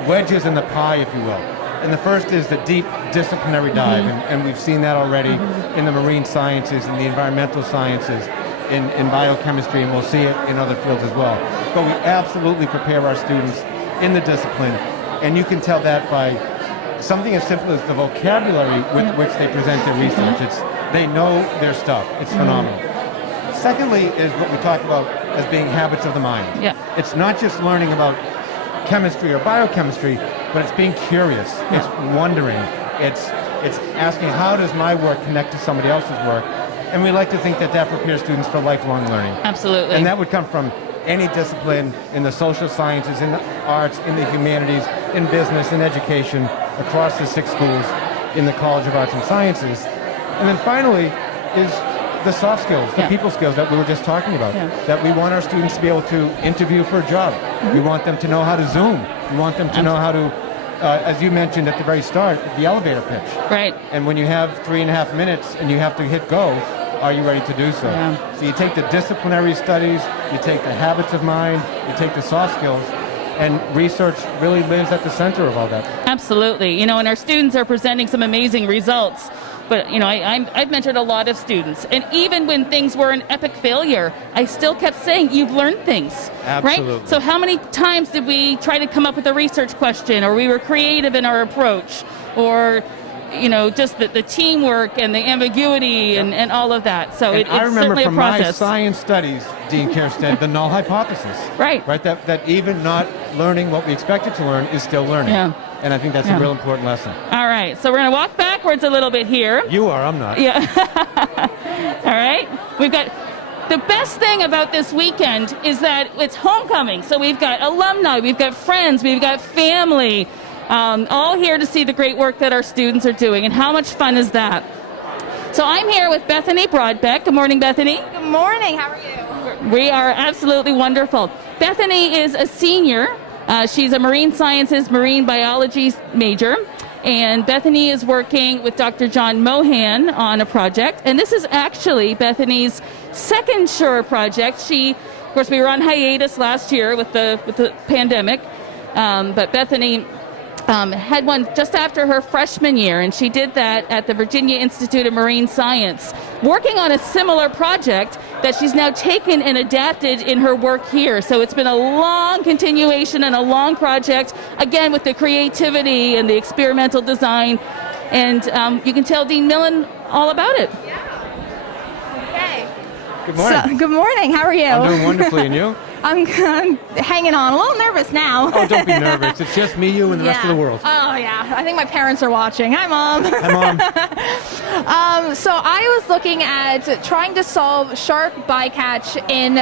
wedges in the pie, if you will. And the first is the deep disciplinary dive, and we've seen that already in the marine sciences and the environmental sciences, in biochemistry, and we'll see it in other fields as well. But we absolutely prepare our students in the discipline, and you can tell that by something as simple as the vocabulary with which they present their research. They know their stuff. It's phenomenal. Secondly is what we talk about as being habits of the mind. Yeah. It's not just learning about chemistry or biochemistry, but it's being curious. It's wondering. It's asking, how does my work connect to somebody else's work? And we like to think that prepares students for lifelong learning. Absolutely. And that would come from any discipline in the social sciences, in the arts, in the humanities, in business, in education, across the 6 schools in the College of Arts and Sciences. And then finally is the soft skills, the people skills that we were just talking about, that we want our students to be able to interview for a job. We want them to know how to Zoom. We want them to know how to, as you mentioned at the very start, the elevator pitch. Right. And when you have 3.5 minutes and you have to hit go, are you ready to do so? Yeah. So you take the disciplinary studies, you take the habits of mind, you take the soft skills, and research really lives at the center of all that. Absolutely. You know, and our students are presenting some amazing results. But, you know, I've mentored a lot of students. And even when things were an epic failure, I still kept saying, you've learned things. Absolutely. Right? So how many times did we try to come up with a research question, or we were creative in our approach, or, you know, just the teamwork and the ambiguity and all of that. So it's certainly a process. I remember from my science studies, Dean Kirsten, the null hypothesis. Right. Right, that even not learning what we expected to learn is still learning. Yeah. And I think that's a real important lesson. All right, so we're going to walk backwards a little bit here. You are, I'm not. Yeah. All right. We've got the best thing about this weekend is that it's homecoming. So we've got alumni, we've got friends, we've got family, all here to see the great work that our students are doing. And how much fun is that? So I'm here with Bethany Brodbeck. Good morning, Bethany. Good morning. How are you? We are absolutely wonderful. Bethany is a senior. She's a marine sciences, marine biology major, and Bethany is working with Dr. John Mohan on a project, and this is actually Bethany's second SURE project. Of course, we were on hiatus last year with the pandemic, but Bethany had one just after her freshman year, and she did that at the Virginia Institute of Marine Science, working on a similar project that she's now taken and adapted in her work here. So it's been a long continuation and a long project, again with the creativity and the experimental design, and you can tell Dean Millen all about it. Yeah. Okay. Good morning. So, good morning. How are you? I'm doing wonderfully, and you? I'm hanging on. A little nervous now. Oh, don't be nervous. It's just me, you, and the rest of the world. Oh, yeah. I think my parents are watching. Hi, Mom. Hi, Mom. So I was looking at trying to solve shark bycatch in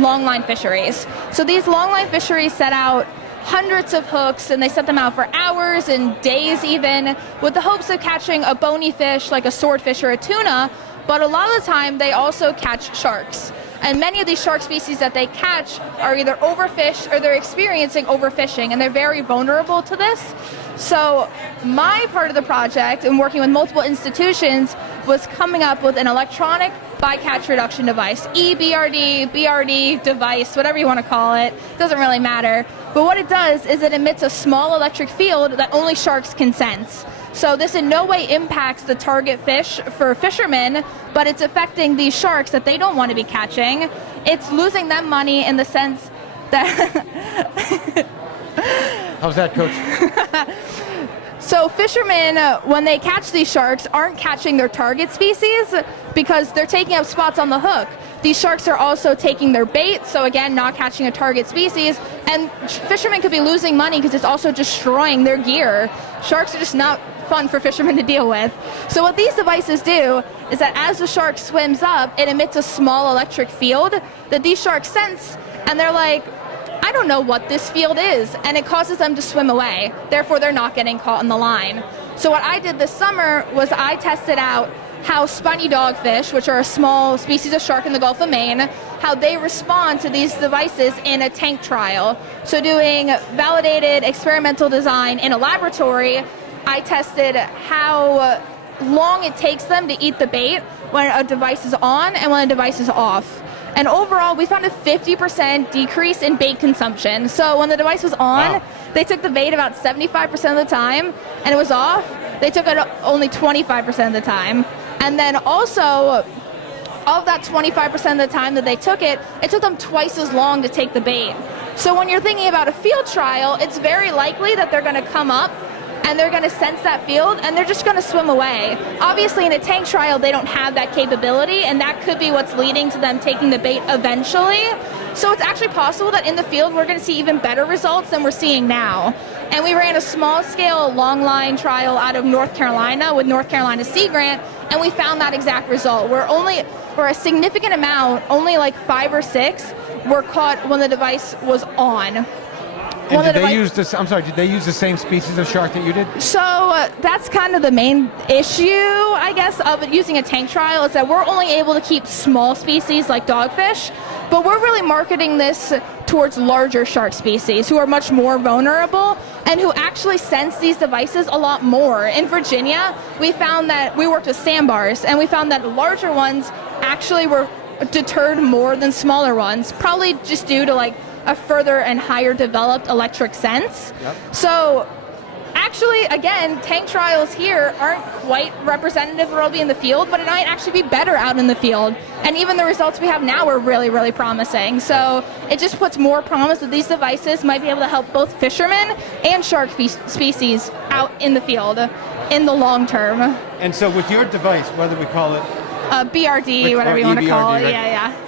longline fisheries. So these longline fisheries set out hundreds of hooks, and they set them out for hours and days even, with the hopes of catching a bony fish like a swordfish or a tuna, but a lot of the time they also catch sharks. And many of these shark species that they catch are either overfished or they're experiencing overfishing, and they're very vulnerable to this. So my part of the project, and working with multiple institutions, was coming up with an electronic bycatch reduction device, EBRD, BRD device, whatever you want to call it, doesn't really matter. But what it does is it emits a small electric field that only sharks can sense. So this in no way impacts the target fish for fishermen, but it's affecting these sharks that they don't want to be catching. It's losing them money in the sense that... How's that, Coach? So fishermen, when they catch these sharks, aren't catching their target species because they're taking up spots on the hook. these sharks are also taking their bait, so again, not catching a target species, and fishermen could be losing money because it's also destroying their gear. Sharks are just not fun for fishermen to deal with. So what these devices do is that as the shark swims up, it emits a small electric field that these sharks sense, and they're like, I don't know what this field is, and it causes them to swim away. Therefore, they're not getting caught in the line. So what I did this summer was I tested out how spiny dogfish, which are a small species of shark in the Gulf of Maine, how they respond to these devices in a tank trial. So doing validated experimental design in a laboratory, I tested how long it takes them to eat the bait when a device is on and when a device is off. And overall, we found a 50% decrease in bait consumption. So when the device was on, Wow. they took the bait about 75% of the time, and it was off, they took it only 25% of the time. And then also, of that 25% of the time that they took it took them twice as long to take the bait. So when you're thinking about a field trial, it's very likely that they're going to come up and they're going to sense that field and they're just going to swim away. Obviously, in a tank trial, they don't have that capability, and that could be what's leading to them taking the bait eventually. So it's actually possible that in the field, we're going to see even better results than we're seeing now. And we ran a small-scale long-line trial out of North Carolina with North Carolina Sea Grant, and we found that exact result. For a significant amount, only like 5 or 6 were caught when the device was on. And did they use this? I'm sorry. Did they use the same species of shark that you did? So that's kind of the main issue, I guess, of using a tank trial, is that we're only able to keep small species like dogfish, but we're really marketing this towards larger shark species who are much more vulnerable and who actually sense these devices a lot more. In Virginia, we found that we worked with sandbars, and we found that larger ones actually were deterred more than smaller ones, probably just due to like a further and higher developed electric sense. Yep. So actually, again, tank trials here aren't quite representative of what will be in the field, but it might actually be better out in the field. And even the results we have now are really, really promising. So it just puts more promise that these devices might be able to help both fishermen and shark species out in the field in the long term. And so with your device, whether we call it BRD, whatever you want to call it, right? yeah.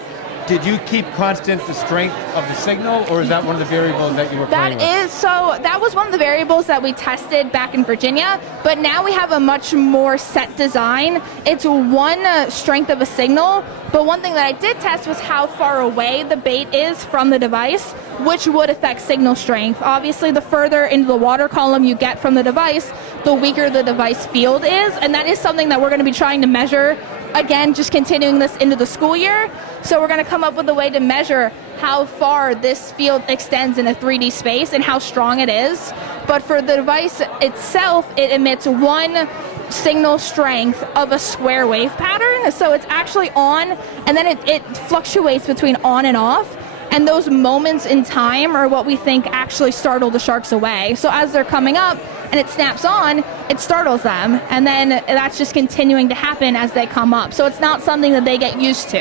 Did you keep constant the strength of the signal, or is that one of the variables that you were playing with? That was one of the variables that we tested back in Virginia, but now we have a much more set design. It's one strength of a signal, but one thing that I did test was how far away the bait is from the device, which would affect signal strength. Obviously, the further into the water column you get from the device, the weaker the device field is, and that is something that we're going to be trying to measure. Again, just continuing this into the school year. So we're going to come up with a way to measure how far this field extends in a 3D space and how strong it is. But for the device itself, it emits one signal strength of a square wave pattern. So it's actually on, and then it fluctuates between on and off. And those moments in time are what we think actually startle the sharks away. So as they're coming up and it snaps on, it startles them. And then that's just continuing to happen as they come up. So it's not something that they get used to.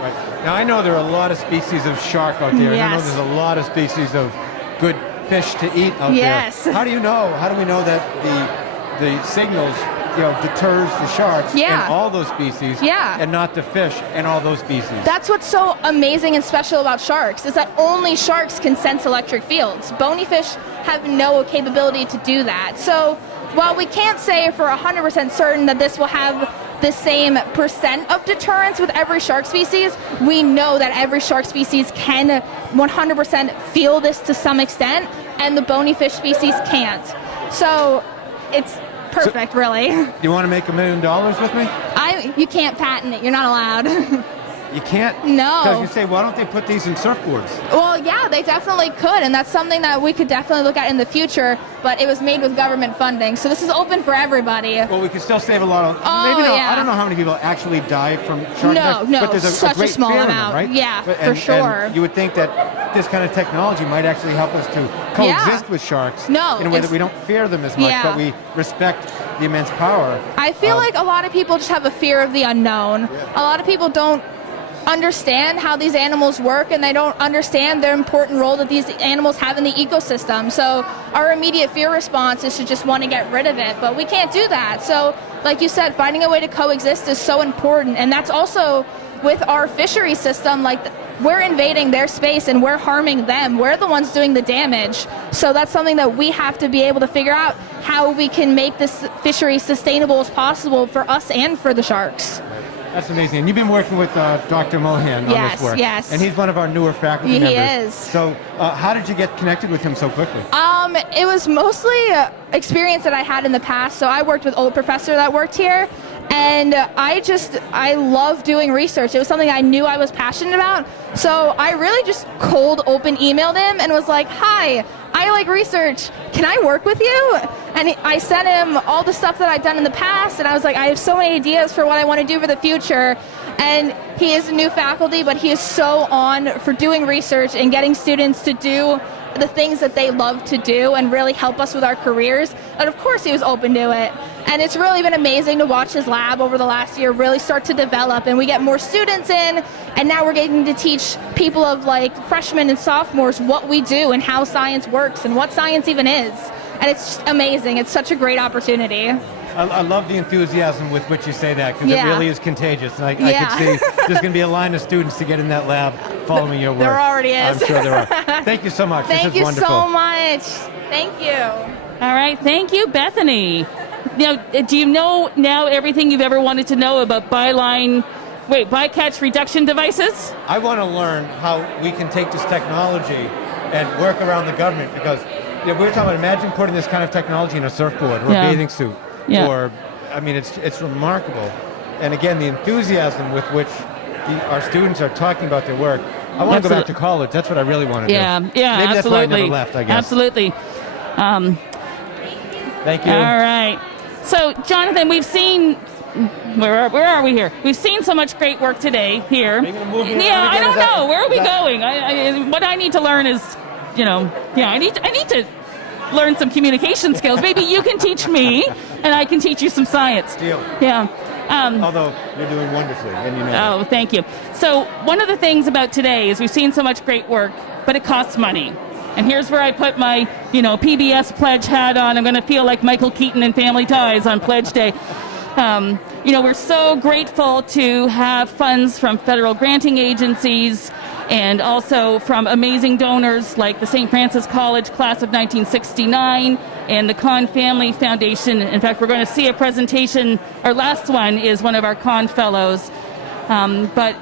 Right. Now, I know there are a lot of species of shark out there. Yes. And I know there's a lot of species of good fish to eat out Yes. there. How do we know that the signals, deters the sharks Yeah. and all those species, Yeah. and not the fish and all those species? That's what's so amazing and special about sharks, is that only sharks can sense electric fields. Bony fish have no capability to do that. So while we can't say for 100% certain that this will have the same percent of deterrence with every shark species, we know that every shark species can 100% feel this to some extent, and the bony fish species can't. So it's perfect, really. Do you want to make $1 million with me? You can't patent it. You're not allowed. You can't? No. Because you say, why don't they put these in surfboards? Well, yeah, they definitely could, and that's something that we could definitely look at in the future, but it was made with government funding, so this is open for everybody. Well, we could still save a lot of... Oh, maybe not. yeah. I don't know how many people actually die from shark attacks, No, but there's such a great small fear in them, amount. right? Yeah, But- for sure. And you would think that this kind of technology might actually help us to coexist with sharks No, in a way that it's- we don't fear them as much, Yeah. but we respect the immense power. I feel like a lot of people just have a fear of the unknown. A lot of people don't understand how these animals work, and they don't understand the important role that these animals have in the ecosystem. So our immediate fear response is to just want to get rid of it, but we can't do that. So like you said, finding a way to coexist is so important, and that's also with our fishery system, like we're invading their space and we're harming them. We're the ones doing the damage. So that's something that we have to be able to figure out how we can make this fishery sustainable as possible for us and for the sharks. That's amazing. And you've been working with Dr. Mohan on this work. Yes. And he's one of our newer faculty members. He is. So how did you get connected with him so quickly? It was mostly experience that I had in the past. So I worked with old professor that worked here, and I love doing research. It was something I knew I was passionate about. So I really just cold open emailed him and was like, hi, I like research. Can I work with you? And I sent him all the stuff that I'd done in the past, and I was like, I have so many ideas for what I want to do for the future. And he is new faculty, but he is so on for doing research and getting students to do the things that they love to do and really help us with our careers. And of course he was open to it. And it's really been amazing to watch his lab over the last year really start to develop, and we get more students in, and now we're getting to teach people of like freshmen and sophomores what we do and how science works and what science even is. And it's just amazing. It's such a great opportunity. I love the enthusiasm with which you say that, because it really is contagious. And I Yeah. could see there's going to be a line of students to get in that lab following your work. There already is. I'm sure there are. Thank you so much. Thank this is you wonderful. so much. Thank you. All right, thank you, Bethany. Now, do you know now everything you've ever wanted to know about bycatch reduction devices? I want to learn how we can take this technology and work around the government, because we were talking about, imagine putting this kind of technology in a surfboard or a bathing suit. Yeah. Or, I mean, it's remarkable. And again, the enthusiasm with which our students are talking about their work. I want to go back to college. That's what I really want to do. Yeah, Maybe absolutely. that's why I never left, I guess. Absolutely. Thank you. All right. So, Jonathan, we've seen, where are we here? We've seen so much great work today here. Yeah, I don't know. Where are we going? What I need to learn is, I need to learn some communication skills. Maybe you can teach me, and I can teach you some science. Deal. Yeah. Although you're doing wonderfully, and you know that. Oh, thank you. So one of the things about today is we've seen so much great work, but it costs money. And here's where I put my, PBS pledge hat on. I'm going to feel like Michael Keaton in Family Ties on Pledge Day. We're so grateful to have funds from federal granting agencies and also from amazing donors like the St. Francis College Class of 1969 and the Kahn Family Foundation. In fact, we're going to see a presentation. Our last one is one of our Kahn Fellows. But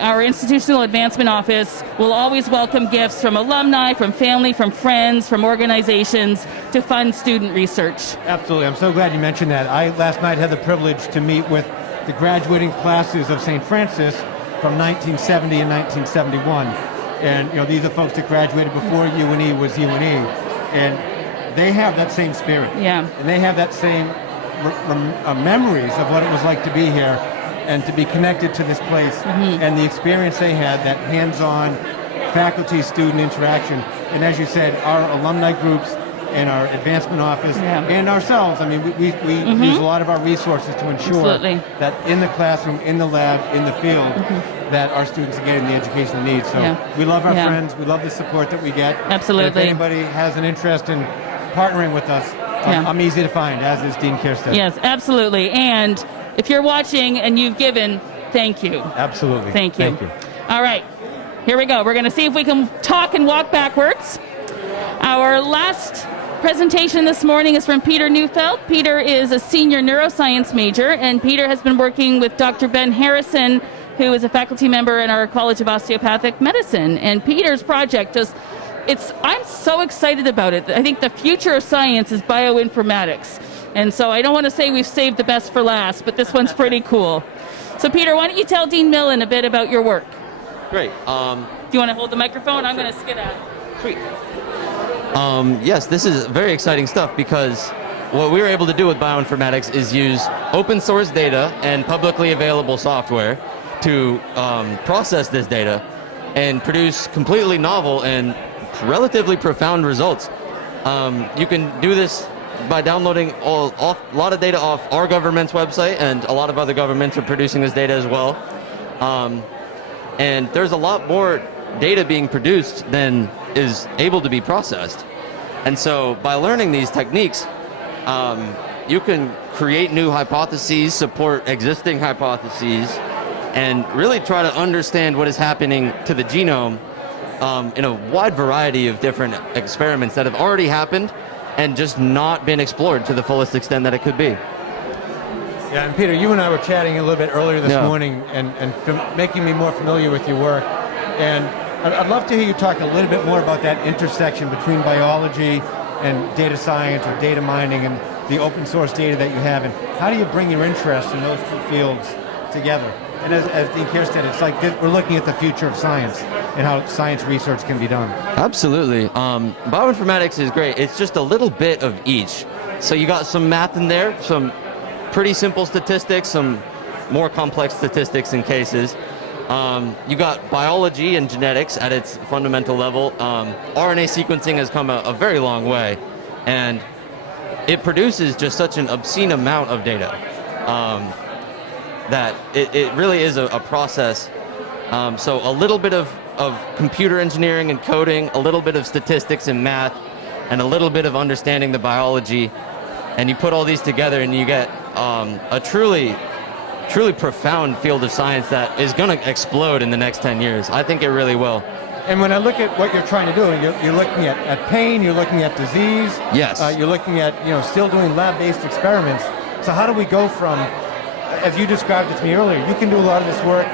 our Institutional Advancement Office will always welcome gifts from alumni, from family, from friends, from organizations to fund student research. Absolutely. I'm so glad you mentioned that. I last night had the privilege to meet with the graduating classes of St. Francis from 1970 and 1971. And these are folks that graduated before UNE was UNE. And they have that same spirit. Yeah. And they have that same memories of what it was like to be here and to be connected to this place, and the experience they had, that hands-on faculty-student interaction. And as you said, our alumni groups and our advancement office and ourselves, I mean, we use a lot of our resources to ensure that in the classroom, in the lab, in the field, that our students are getting the education they need. So we love our friends, we love the support that we get. Absolutely. And if anybody has an interest in partnering with us, I'm easy to find, as is Dean Kirstead. Yes, absolutely. And if you're watching and you've given, thank you. Absolutely. Thank you. Thank you. All right, here we go. We're going to see if we can talk and walk backwards. Our last presentation this morning is from Peter Neufeld. Peter is a senior neuroscience major, and Peter has been working with Dr. Ben Harrison, who is a faculty member in our College of Osteopathic Medicine. And Peter's project I'm so excited about it. I think the future of science is bioinformatics. And so I don't want to say we've saved the best for last, but this one's pretty cool. So Peter, why don't you tell Dean Millen a bit about your work? Great. Do you want to hold the microphone? I'm going to skid out. Sweet. Yes, this is very exciting stuff, because what we were able to do with bioinformatics is use open source data and publicly available software to process this data and produce completely novel and relatively profound results. You can do this by downloading a lot of data off our government's website, and a lot of other governments are producing this data as well. And there's a lot more data being produced than is able to be processed. And so by learning these techniques, you can create new hypotheses, support existing hypotheses, and really try to understand what is happening to the genome in a wide variety of different experiments that have already happened and just not been explored to the fullest extent that it could be. Yeah, and Peter, you and I were chatting a little bit earlier this morning and making me more familiar with your work. And I'd love to hear you talk a little bit more about that intersection between biology and data science or data mining and the open source data that you have, and how do you bring your interest in those two fields together? And as Dean Keir said, it's like we're looking at the future of science and how science research can be done. Absolutely. Bioinformatics is great. It's just a little bit of each. So you got some math in there, some pretty simple statistics, some more complex statistics in cases. You got biology and genetics at its fundamental level. RNA sequencing has come a very long way, and it produces just such an obscene amount of data that it really is a process. So a little bit of computer engineering and coding, a little bit of statistics and math, and a little bit of understanding the biology, and you put all these together and you get a truly profound field of science that is going to explode in the next 10 years. I think it really will. And when I look at what you're trying to do, you're looking at pain, you're looking at disease. Yes. You're looking at, still doing lab-based experiments. So how do we go from, as you described it to me earlier, you can do a lot of this work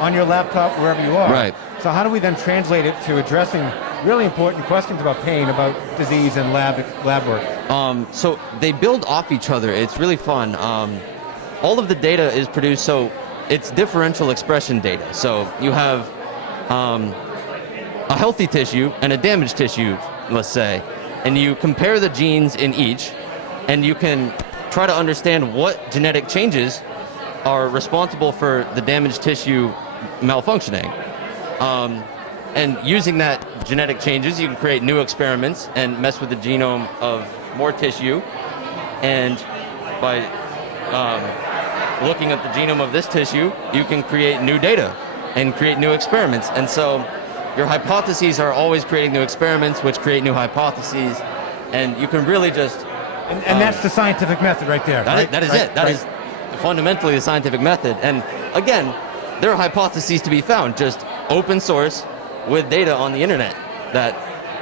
on your laptop wherever you are. Right. So how do we then translate it to addressing really important questions about pain, about disease and lab work? So they build off each other. It's really fun. All of the data is produced, so it's differential expression data. So you have a healthy tissue and a damaged tissue, let's say, and you compare the genes in each, and you can try to understand what genetic changes are responsible for the damaged tissue malfunctioning. And using that genetic changes, you can create new experiments and mess with the genome of more tissue, and by looking at the genome of this tissue, you can create new data and create new experiments. And so your hypotheses are always creating new experiments, which create new hypotheses, and you can really just... And that's the scientific method right there, right? That is it. That is fundamentally the scientific method. And again, there are hypotheses to be found, just open source with data on the internet that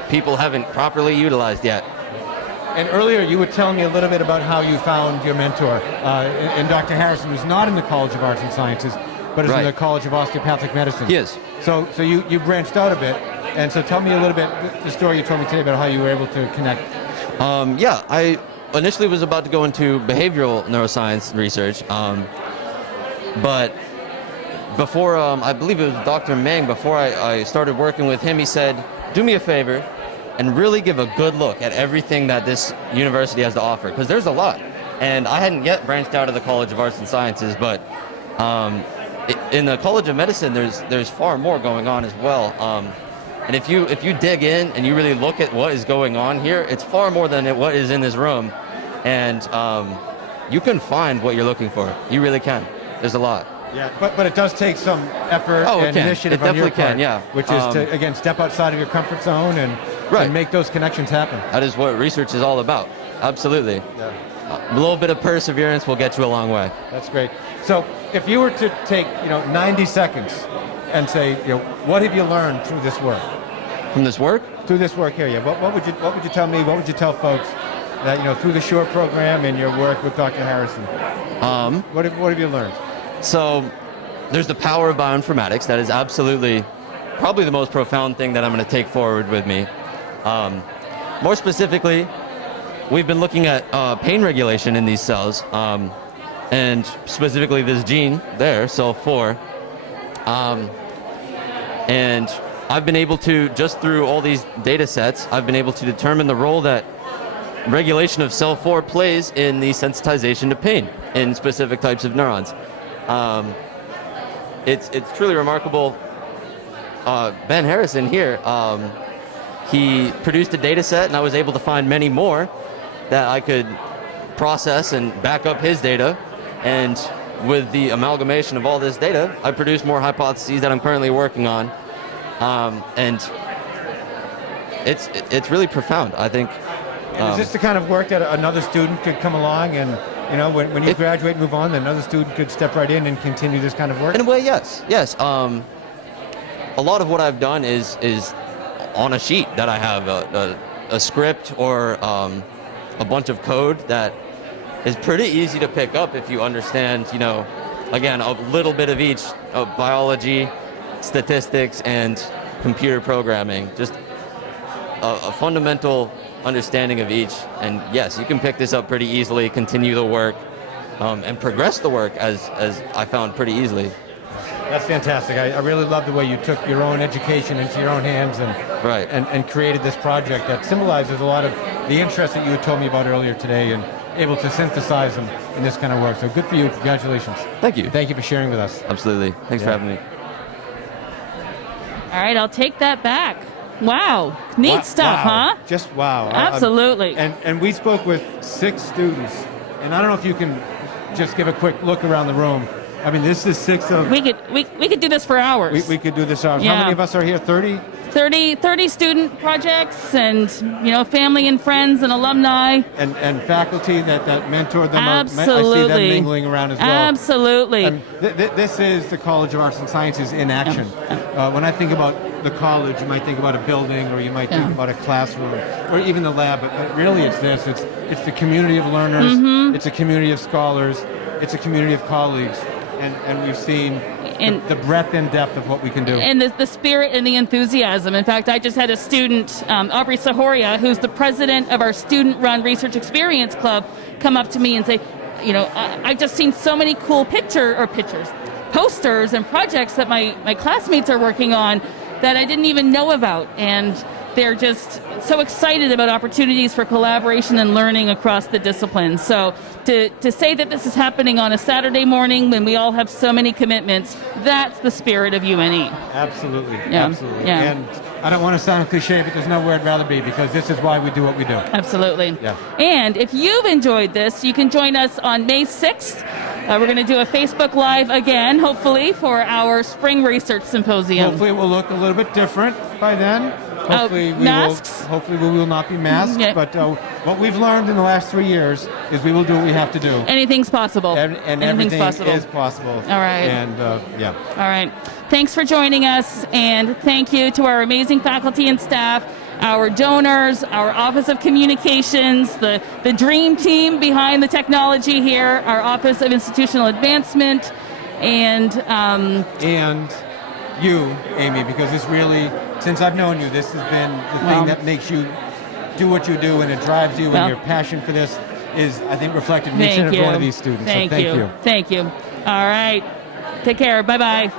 people haven't properly utilized yet. And earlier you were telling me a little bit about how you found your mentor, and Dr. Harrison, who's not in the College of Arts and Sciences, but is in the College of Osteopathic Medicine. He is. So you branched out a bit, and so tell me a little bit, the story you told me today about how you were able to connect. I initially was about to go into behavioral neuroscience research, but before, I believe it was Dr. Meng, before I started working with him, he said, do me a favor and really give a good look at everything that this university has to offer, because there's a lot. And I hadn't yet branched out of the College of Arts and Sciences, but in the College of Medicine, there's far more going on as well. And if you dig in and you really look at what is going on here, it's far more than what is in this room. And you can find what you're looking for. You really can. There's a lot. Yeah, but it does take some effort and initiative on your part, which is to, again, step outside of your comfort zone and make those connections happen. That is what research is all about. Absolutely. Yeah. A little bit of perseverance will get you a long way. That's great. So if you were to take 90 seconds and say, what have you learned through this work? From this work? Through this work here, yeah. What would you tell me? What would you tell folks that through the SURE program and your work with Dr. Harrison? What have you learned? So there's the power of bioinformatics. That is absolutely probably the most profound thing that I'm going to take forward with me. More specifically, we've been looking at pain regulation in these cells, and specifically this gene there, cell 4. And I've been able to, just through all these data sets, I've been able to determine the role that regulation of cell 4 plays in the sensitization to pain in specific types of neurons. It's truly remarkable. Ben Harrison here, he produced a data set, and I was able to find many more that I could process and back up his data. And with the amalgamation of all this data, I produced more hypotheses that I'm currently working on. And it's really profound, I think. And is this the kind of work that another student could come along and You know, when you graduate and move on, then another student could step right in and continue this kind of work? In a way, yes. Yes. A lot of what I've done is on a sheet that I have, a script or a bunch of code that is pretty easy to pick up if you understand, you know, again, a little bit of each, biology, statistics, and computer programming. Just a fundamental understanding of each. And yes, you can pick this up pretty easily, continue the work, and progress the work as I found pretty easily. That's fantastic. I really love the way you took your own education into your own hands and created this project that symbolizes a lot of the interests that you had told me about earlier today and able to synthesize them in this kind of work. So good for you. Congratulations. Thank you. Thank you for sharing with us. Absolutely. Thanks for having me. All right, I'll take that back. Wow, neat stuff, wow. huh? Just wow. Absolutely. And we spoke with 6 students, and I don't know if you can just give a quick look around the room. I mean, this is 6 of... We could do this for hours. We could do this hours. Yeah. How many of us are here? 30? 30 student projects and, you know, family and friends and alumni. And faculty that mentored them. Absolutely. I see them mingling around as well. Absolutely. And this is the College of Arts and Sciences in action. When I think about the college, you might think about a building, or you might think about a classroom, or even the lab, but really it's this. It's the community of learners, it's a community of scholars, it's a community of colleagues, and we've seen the breadth and depth of what we can do. And the spirit and the enthusiasm. In fact, I just had a student, Aubrey Sahoria, who's the president of our student-run Research Experience Club, come up to me and say, you know, I've just seen so many cool posters and projects that my classmates are working on that I didn't even know about. And they're just so excited about opportunities for collaboration and learning across the disciplines. So to say that this is happening on a Saturday morning when we all have so many commitments, that's the spirit of UNE. Absolutely, Yeah. absolutely. Yeah. And I don't want to sound cliche, but there's nowhere I'd rather be, because this is why we do what we do. Absolutely. Yeah. And if you've enjoyed this, you can join us on May 6th. We're going to do a Facebook Live again, hopefully, for our Spring Research Symposium. Hopefully it will look a little bit different by then. Hopefully masks? Hopefully we will not be masked. Yeah. But what we've learned in the last 3 years is we will do what we have to do. Anything's possible. And Anything's everything possible. is possible. All right. And yeah. All right. Thanks for joining us, and thank you to our amazing faculty and staff, our donors, our Office of Communications, the dream team behind the technology here, our Office of Institutional Advancement, and you, Amy, because this really, since I've known you, this has been the thing that makes you do what you do, and it drives you, and your passion for this is, I think, reflected in each and every one of these students. Thank you. Thank you. All right. Take care. Bye-bye.